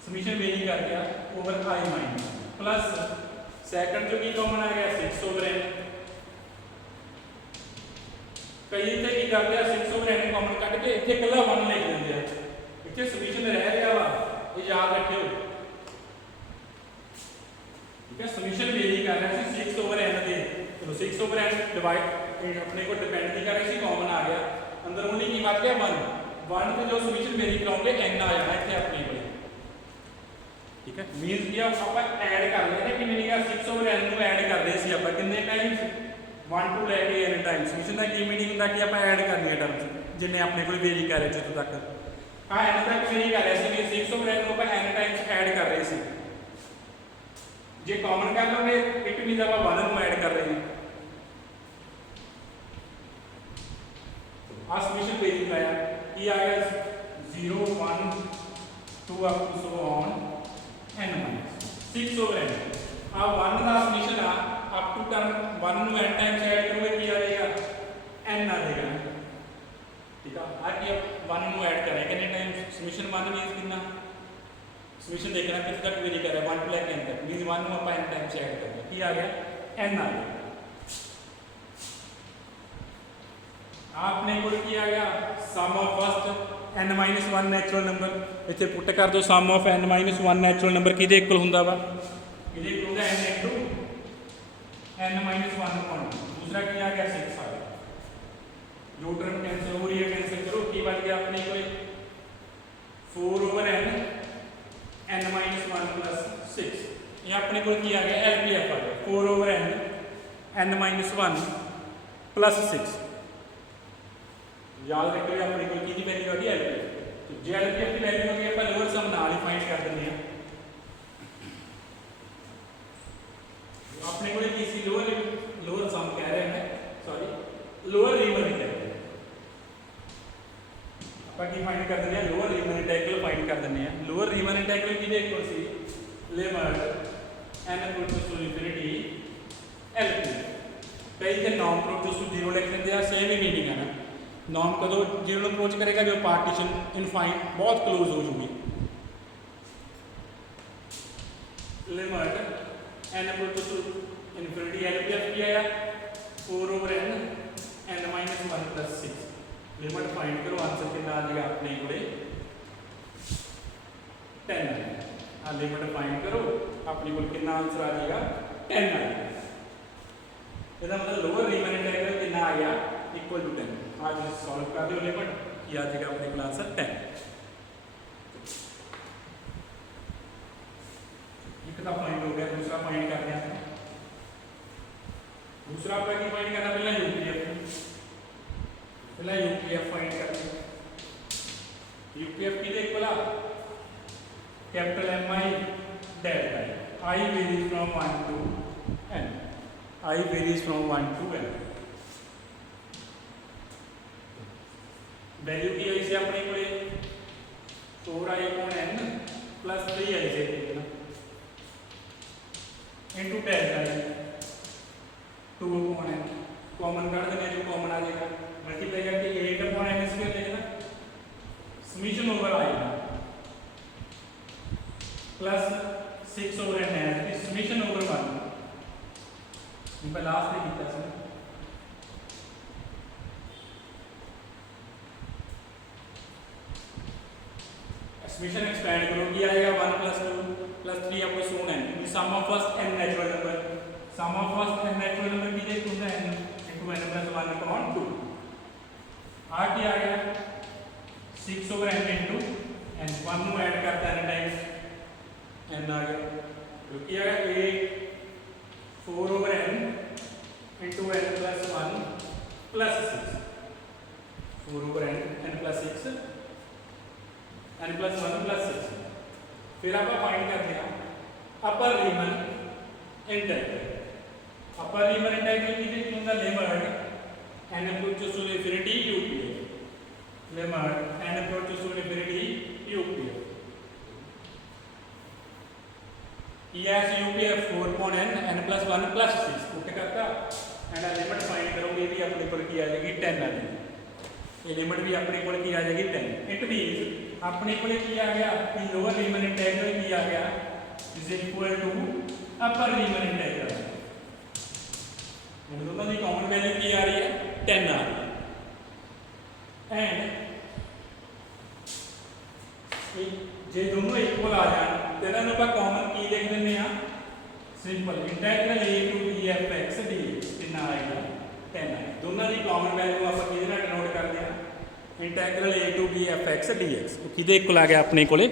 समीशन वेरी कर गया ओवर आई माइनस प्लस सैकंड जो की कॉमन आ गया 6 ओवर n। कई इतने की करते हैं 6 ओवर n कॉमन कट के इतने कला 1 लिख देंगे इतने समीशन रह गया वा ये याद रखियो ठीक है। समीशन वेरी कर रहा है 6 ओवर n दे चलो 6 ओवर n डिवाइड अपने को डिपेंड नहीं कर रही कॉमन आ गया अंदर ओनली की बच गया 1 तो जो समीशन वेरी कराओगे n आ जाना इतने अपने को ठीक है। मीनस कि आप ऐड कर लेते कि मैंने कहा 6 ओवर n ਨੂੰ ऐड ਕਰਦੇ ਸੀ ਆਪਾਂ ਕਿੰਨੇ ਟਾਈਮਸ 1 to ਲੈ ਕੇ n ਟਾਈਮ ਸਮੀਸ਼ਨ ਦਾ ਕੀ ਮੀਨਿੰਗ ਹੁੰਦਾ ਕਿ ਆਪਾਂ ਐਡ ਕਰਨੀ ਹੈ ਟਰਮਸ ਜਿੰਨੇ ਆਪਣੇ ਕੋਲ ਵੇਰੀ ਕਰ ਰਹੇ ਜਦੋਂ ਤੱਕ ਆ n ਤੱਕ ਵੇਰੀ ਕਰ ਰਹੇ ਸੀ 6 ओवर n ਨੂੰ ਆਪਾਂ n ਟਾਈਮਸ ਐਡ ਕਰ ਰਹੇ ਸੀ ਜੇ ਕਾਮਨ ਕਰ ਲਓਗੇ ਇਟ ਮੀਨਸ ਆਪਾਂ 1 ਨੂੰ ਐਡ ਕਰ ਰਹੇ ਹਾਂ ਆ ਸਮੀਸ਼ਨ ਵੇਰੀ ਲਾਇਆ ਕੀ ਆ ਗਿਆ 0 1 2 up to so on n minus 6 over n आ 1 ਦਾ ਸਮੀਸ਼ਨ ਆ ਅਪ ਟੂ ਟਰਮ 1 ਨੂੰ n ਟਾਈਮਸ ਐਡ ਕਰੋਗੇ ਕੀ ਆ ਜਾਏਗਾ n ਆ ਜਾਏਗਾ ਠੀਕ ਆ ਆ ਕੀ 1 ਨੂੰ ਐਡ ਕरें ਕਿੰਨੇ ਟਾਈਮਸ ਸਮੀਸ਼ਨ 1 ਮੀਨਸ ਕਿੰਨਾ ਸਮੀਸ਼ਨ ਦੇਖਣਾ ਕਿੱਥੇ ਤੱਕ ਵੇਰੀ ਕਰ ਰਿਹਾ 1 to ਲੈ ਕੇ n ਤੱਕ ਮੀਨਸ 1 ਨੂੰ ਆਪਾਂ n ਟਾਈਮਸ ਐਡ ਕਰਾਂਗੇ ਕੀ ਆ ਗਿਆ n ਆ ਗਿਆ आपने कोल की आ गया sum of first n minus 1 natural number इतने पुट कर दो sum of n minus 1 natural number किहदे इक्वल हुंदा वा इहदे इक्वल हुंदा n into n minus 1 upon दूसरा की आ गया 6 आ गया जो टर्म कैंसिल हो रही है कैंसिल करो की बच गया अपने कोई 4 ओवर n माइनस 1 प्लस 6 ये अपने को की आ गया LPF आ गया 4 ओवर n माइनस 1 प्लस 6 याद रखिए अपने को की वैल्यू आ गई एलपीएफ तो जे एलपीएफ की वैल्यू होगी अपन लोअर सम नाल ही फाइंड कर देंगे अपने को की सी लोअर सम कह रहे हैं सॉरी लोअर रीमन इंटीग्रल अपन की फाइंड कर देंगे लोअर रीमन इंटीग्रल फाइंड कर देंगे लोअर रीमन इंटीग्रल की इक्वल सी limit n approaches to infinity LPF कई के नॉर्म अप्रोचेस टू 0 लिख देते हैं सेम ही मीनिंग है ना नॉर्म कदों जीरो अप्रोच करेगा जो पार्टीशन इनफाइनाइट बहुत क्लोज हो जाएगी limit n approaches to infinity LPF की आया 4 over n minus 1 plus 6 limit find करो आंसर कितना आ जाएगा अपने को 10 आ लिमिट फाइंड करो अपने को कितना आंसर आ जाएगा 10 आ जाएगा इसका मतलब लोअर रीमन इंटीग्रल कितना आ गया इक्वल टू 10 आज सॉल्व कर दो लिमिट की आ जाएगा अपने को आंसर 10 एक तो फाइंड हो गया दूसरा फाइंड करते हैं दूसरा आपका की फाइंड करना पहला यूपीएफ फाइंड करते हैं यूपीएफ की देख बोला capital M I delta I varies from 1 to n I varies from 1 to n value की आई से अपने को 4i upon n plus 3i से into delta 2 upon n common कर देंगे जो कॉमन आ जाएगा मल्टीप्लाई करके 8 अपॉन n स्क्वायर लिखना समीशन ओवर आएगा प्लस 6 ओवर n है समीशन ओवर 1 मैं लास्ट में किया था समीशन एक्सपेंड करो क्या आएगा 1 प्लस 2 प्लस 3 आपको सोन है sum of first n natural number sum of first n natural number की देख होता है n into n plus 1 upon 2 आ क्या आ गया 6 ओवर n इनटू n 1 ਨੂੰ ऐड करता है n टाइम्स n आ गया तो क्या आ गया 4 over n into n plus 1 plus 6 4 over n plus 6 n plus 1 plus 6 फिर आप फाइंड करते हैं अपर रीमन इंटीग्रल अपर रीमन इंटीग्रल की देख लूंगा limit n approaches to infinity UPF limit n approaches to infinity UPF yes UPF 4 upon n plus 1 plus 6 put करता and limit find करोगे भी अपने को की आ जाएगी 10 आ जाएगी ये लिमिट भी अपने को की आ जाएगी 10। इट मीन अपने को की आ गया कि लोअर रीमन इंटीग्रल की आ गया is equal to upper Riemann integral. दोनों की कॉमन वैल्यू की आ रही है 10 आ रही है। एंड जे दोनों इक्वल आ जाए तो इन्होंने आप कॉमन की लिख देंगे आ simple integral a to b f x dx कितना आएगा 10 आएगा। दोनों की कॉमन वैल्यू आप किहदे नाल डिनोट करते हैं integral a to b f x dx किहदे इक्वल आ गया अपने कोले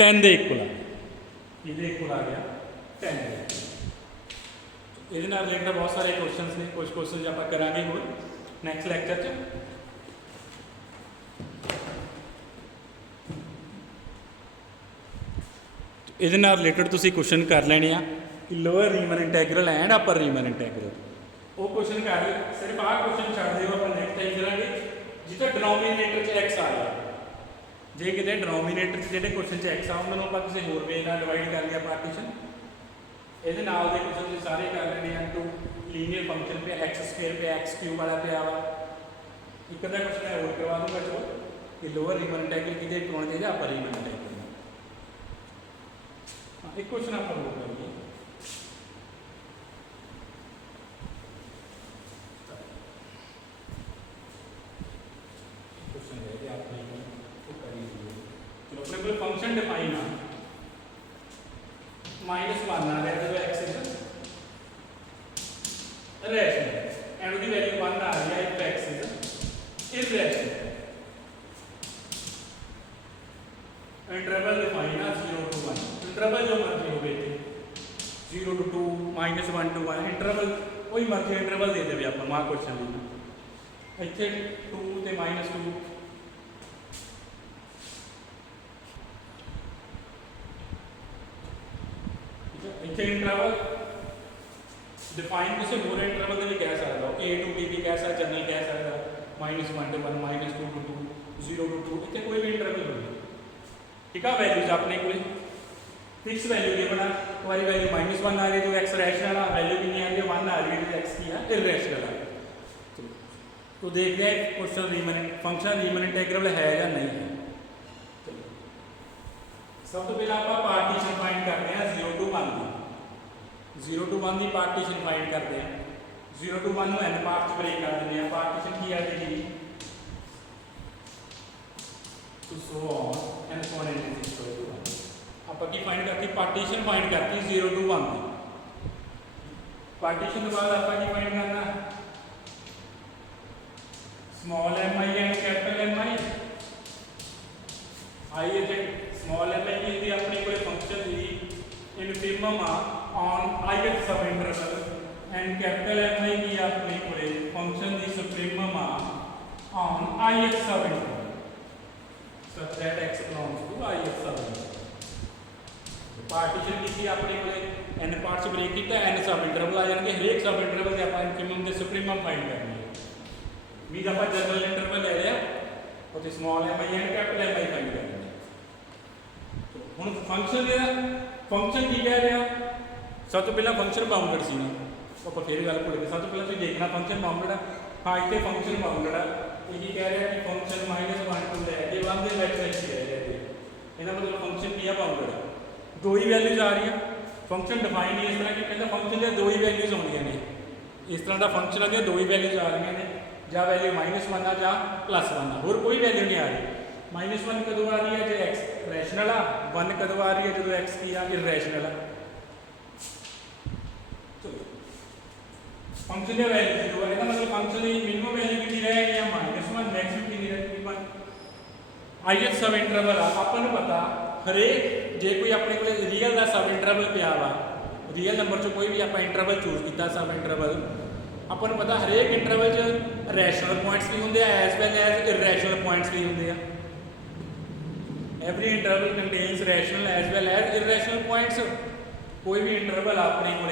10 दे इक्वल आ गया किहदे इक्वल आ गया 10 दे। ਇਹਦੇ ਨਾਲ ਰਿਲੇਟਡ बहुत सारे क्वेश्चंस ने कुछ क्वेश्चंस ਆਪਾਂ ਕਰਾਂਗੇ ਹੋਰ ਨੈਕਸਟ ਲੈਕਚਰ 'ਚ। ਇਹਦੇ ਨਾਲ ਰਿਲੇਟਡ ਤੁਸੀਂ ਕੁਐਸਚਨ ਕਰ ਲੈਣੇ ਆ ਕਿ lower ਰੀਮਨ integral and upper ਰੀਮਨ integral ਉਹ ਕੁਐਸਚਨ ਕਰ ਲਿਓ। ਸਿਰਫ ਆਹ ਕੁਐਸਚਨ ਛੱਡ ਦਿਓ ਆਪਾਂ ਨੈਕਸਟ ਟਾਈਮ ਕਰਾਂਗੇ ਜਿੱਥੇ ਡਿਨੋਮੀਨੇਟਰ 'ਚ x ਆ ਜਾਏ। ਜੇ ਕਿਤੇ ਡਿਨੋਮੀਨੇਟਰ 'ਚ ਜਿਹੜੇ ਕੁਐਸਚਨ 'ਚ x ਆ ਉਹਨਾਂ ਨੂੰ ਆਪਾਂ ਕਿਸੇ ਹੋਰ ਵੇ ਨਾਲ ਡਿਵਾਈਡ ਕਰ ਲਿਆ ਪਾਰਟੀਸ਼ਨ। ਇਹਦੇ ਨਾਲ ਦੇ ਕੁਐਸਚਨ ਤੁਸੀਂ ਸਾਰੇ ਕਰ ਲੈਣੇ ਆ ਟੂ ਲੀਨੀਅਰ ਫੰਕਸ਼ਨ पे x² पे x³ ਵਾਲਾ ਪਿਆ ਵਾ। ਇੱਕ ਅੱਧਾ ਕੁਐਸਚਨ ਹੈ ਹੋਰ ਕਰਵਾ ਦੂੰਗਾ ਚਲੋ ਕਿ ਲੋਅਰ ਰੀਮਨ ਇੰਟੈਗਰਲ ਕਿਹਦੇ ਇਕੁਅਲ ਚਾਹੀਦਾ ਅਪਰ ਰੀਮਨ ਇੰਟੈਗਰਲ। एक क्वेश्चन आप लोग करिए क्वेश्चन है आपने तो करिए चलो अपने को फंक्शन डिफाइन है -1 आ रहा है तो x इज रैशनल एंड उसकी वैल्यू 1 आ रही है if x is irrational. Interval define है 0 to 1 इंटरवल जो मर्जी हो गए 0 to 2 -1 to 1 इंटरवल कोई मर्जी इंटरवल दे देवे आप वहाँ क्वेश्चन इतने 2 ते -2 इतने इंटरवल डिफाइन किसी होर इंटरवल भी कह सकता हो a to b भी कह सकता जनरल कह सकता -1 to 1 -2 to 2 0 to 2 इतने कोई भी इंटरवल हो ठीक है। वैल्यूज अपने को फिक्स वैल्यू के बना हमारी वैल्यू -1 आ रही है तो x रैशनल आ वैल्यू भी नहीं आ रही है 1 आ रही है तो x की है इररेशनल आ। तो देखते हैं क्वेश्चन रीमन फंक्शन रीमन इंटीग्रल है या नहीं है। सब तो पहले आप पार्टीशन फाइंड करते हैं 0 to 1 की 0 to 1 की पार्टीशन फाइंड करते हैं 0 to 1 n पार्ट ब्रेक कर देते हैं पार्टीशन की आ जाएगी तो सो on n for n is equal to 1 आप की फाइंड करती पार्टीशन फाइंड करती 0 to 1 पार्टीशन के बाद आप की फाइंड करना small mi and capital mi आई है स्मॉल mi की अपनी कोई फंक्शन दी infimum on ith sub interval and capital mi की अपनी कोई फंक्शन दी supremum on ith sub interval such that x belongs to ith sub interval. Partition की अपने को n पार्ट्स ब्रेक किया n सब इंटरवल आ जाएंगे हरेक सब इंटरवल से आप इनफिमम के सुप्रीमम फाइंड करनी है मीन आप जनरल इंटरवल ले लिया और small mi and capital mi find करनी है। तो हुन फंक्शन की कह रहा सब तो पहला फंक्शन बाउंडेड सी ना आप फिर गल भुल गए। सब तो पहले तुम देखना फंक्शन बाउंडेड है हाँ इतने फंक्शन बाउंडेड है ये कह रहा कि फंक्शन -1 to लैके 1 के रह रहा है इसका मतलब फंक्शन की है बाउंडेड है दो ही वैल्यूज आ रही है फंक्शन डिफाइन नहीं इस तरह कि कहता फंक्शन दो ही वैल्यूज आउंदियां ने इस तरह का फंक्शन आदि दो ही वैल्यूज आ रही ने ਜਾਂ वैल्यू -1 आ ਜਾਂ +1 आ होर कोई वैल्यू नहीं आ रही। -1 कदों आ रही है जो x रैशनल आ 1 कदों आ रही है जो x की आ इररेशनल आ। चलो फंक्शन की वैल्यू जो है मतलब फंक्शन की मिनिमम वैल्यू कितनी रहेगी या -1 मैक्सिमम कितनी रहेगी 1 ith सब इंटरवल अपन पता हरेक जे कोई अपने को रियल का सब इंटरवल पिया वा रियल नंबर चो कोई भी आप इंटरवल चूज किया सब इंटरवल अपन पता हरेक इंटरवल च रैशनल पॉइंट्स भी होंगे as well as irrational points भी होंगे। Every interval contains rational as well as irrational points कोई भी इंटरवल अपने को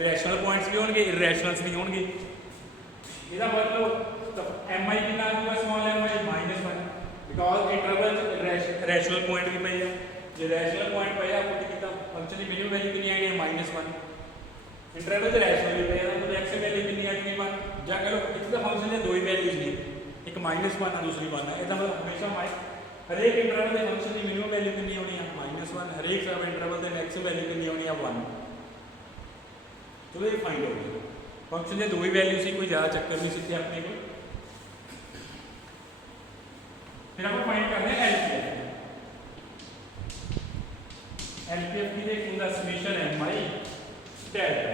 रैशनल पॉइंट्स भी होंगे इररेशनल्स भी होंगे। इसका मतलब एम आई कितना आएगा small M I -1 because interval rational point भी पे है जो रैशनल पॉइंट पे है पुट किया फंक्शन की मिनिमम वैल्यू कितनी आएगी -1 इंटरवल रैशनल भी पे है तो एक्स वैल्यू कितनी आएगी 1 ਜਾਂ कह लो इतने फंक्शन के दो ही वैल्यूज ने एक -1 है दूसरी 1 है, इसका मतलब हमेशा हरेक इंटरवल के फंक्शन की मिनिमम वैल्यू कितनी होनी है -1, हरेक सब इंटरवल के मैक्सिमम वैल्यू कितनी होनी है 1। चलो ये फाइंड हो गया फंक्शन के दो ही वैल्यू से कोई ज़्यादा चक्कर नहीं सीखे अपने को। फिर आप फाइंड करते हैं एलपीएफ की एक उनका समीशन है माई delta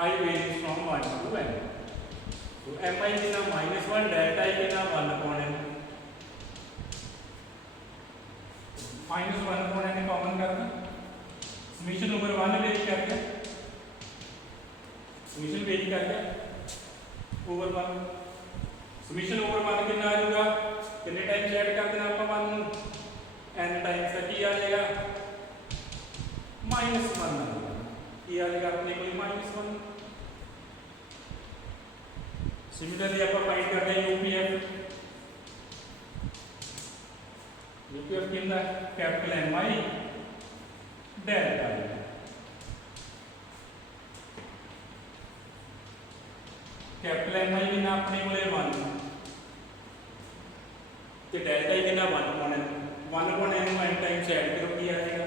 I varies from 1 to n, तो एम आई कितना -1 डेल्टा आई कितना 1/n, -1/n कॉमन करना, समीशन ओवर 1 वेरी कर दिया, समीशन वेरी कर दिया ओवर 1, समीशन ओवर 1 कितना आ जाएगा, कितने टाइम्स ऐड कर देना आप 1 ਨੂੰ n टाइम्स की आ जाएगा -1 आ जाएगा, ये आ जाएगा अपने को -1। सिमिलरली आप फाइंड करते हैं यूपीएफ कितना capital M I delta capital M I कितना अपने को 1 तो डेल्टा ही कितना 1/n n टाइम्स ऐड करो की आ जाएगा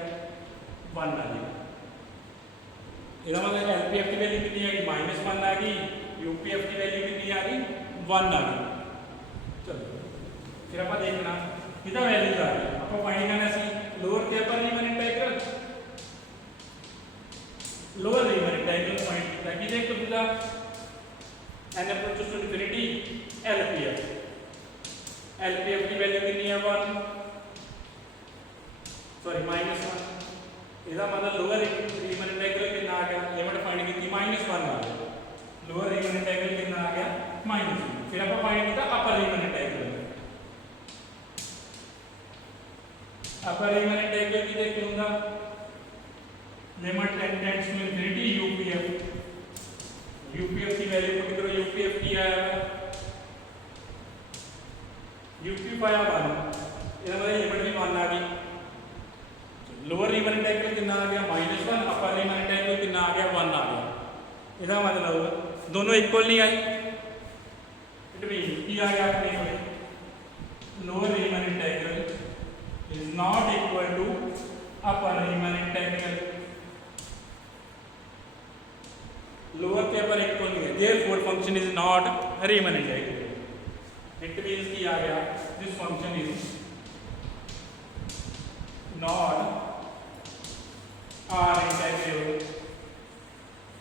1 आ जाएगा। इसका मतलब एलपीएफ की वैल्यू कितनी आ गई -1 आ गई, यूपीएफ की वैल्यू कितनी आ गई 1 आ गई। चलो फिर आप देखना कितना वैल्यू आ गई, आप फाइंड करना सी लोअर के upper Riemann integral, lower Riemann integral find किया कि देख तो n approaches to infinity LPF की वैल्यू कितनी है 1 सॉरी -1, इसका मतलब लोअर रीमन इंटीग्रल कितना आ गया, लिमिट फाइंड की -1 आ गया, लोअर रीमन इंटीग्रल कितना आ गया -1, फिर आप फाइंड किया अपर रीमन इंटीग्रल, अपर रीमन इंटीग्रल की देख लूंगा limit tends to infinity UPF की वैल्यू पुट करो, यूपीएफ की आया यूपी पाया 1, इसका मतलब लिमिट भी 1 आ गई, लोअर रीमन इंटीग्रल कितना आ गया -1, अपर रीमन इंटीग्रल कितना आ गया 1 आ गया, इसका मतलब दोनों इक्वल नहीं आई, इट मीन की आ गया अपने को lower Riemann integral is not equal to upper Riemann integral, lower के अपर इक्वल नहीं है, therefore function is not Riemann integral, it means की आ गया this function is not R integrable,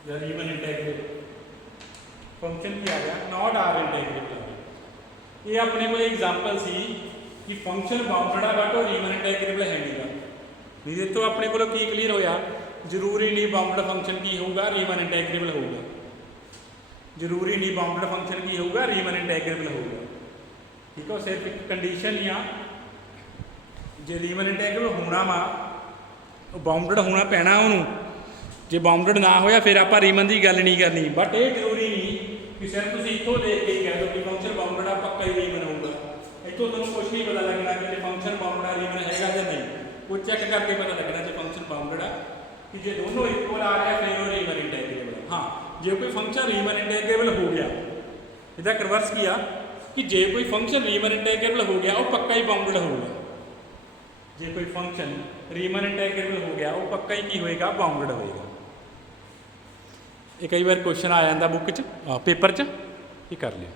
the Riemann integral function की आ गया not R integrable. ये अपने को एग्जांपल सी कि फंक्शन बाउंडेड है बट रीमन इंटीग्रेबल है नहीं तो अपने को की क्लीयर होया जरूरी नहीं बाउंडेड फंक्शन की होगा रीमन इंटीग्रेबल होगा, जरूरी नहीं बाउंडेड फंक्शन की होगा रीमन इंटीग्रेबल होगा, ठीक है, सिर्फ एक कंडीशन ही आ जे रीमन इंटीग्रेबल होना वा बाउंडेड होना पैना उन्होंने, जे बाउंडेड ना होया फिर आप रीमन की गल नहीं करनी, बट ये जरूरी नहीं कि सिर्फ तुम इतों देख के कह दो कि फंक्शन बाउंडेड आ पक्का ही रीमन होगा, इतों तुम कुछ नहीं पता लगना कि फंक्शन बाउंडेड आ रीमन है या नहीं, वो चेक करके पता लगना जो फंक्शन बाउंडेड आ कि जो दोनों इक्वल आ रहा है फिर वो रीमन इंटीग्रेबल है। हाँ जो कोई फंक्शन रीमन इंटीग्रेबल हो गया, इसका रिवर्स किया कि जे कोई फंक्शन रीमन इंटीग्रेबल हो गया वो पक्का ही बाउंडेड होगा, जे कोई फंक्शन रीमन इंटीग्रेबल हो गया वो पक्का ही की होएगा बाउंडेड होएगा। ये कई बार क्वेश्चन आ जाता बुक च पेपर च, ये कर लियो।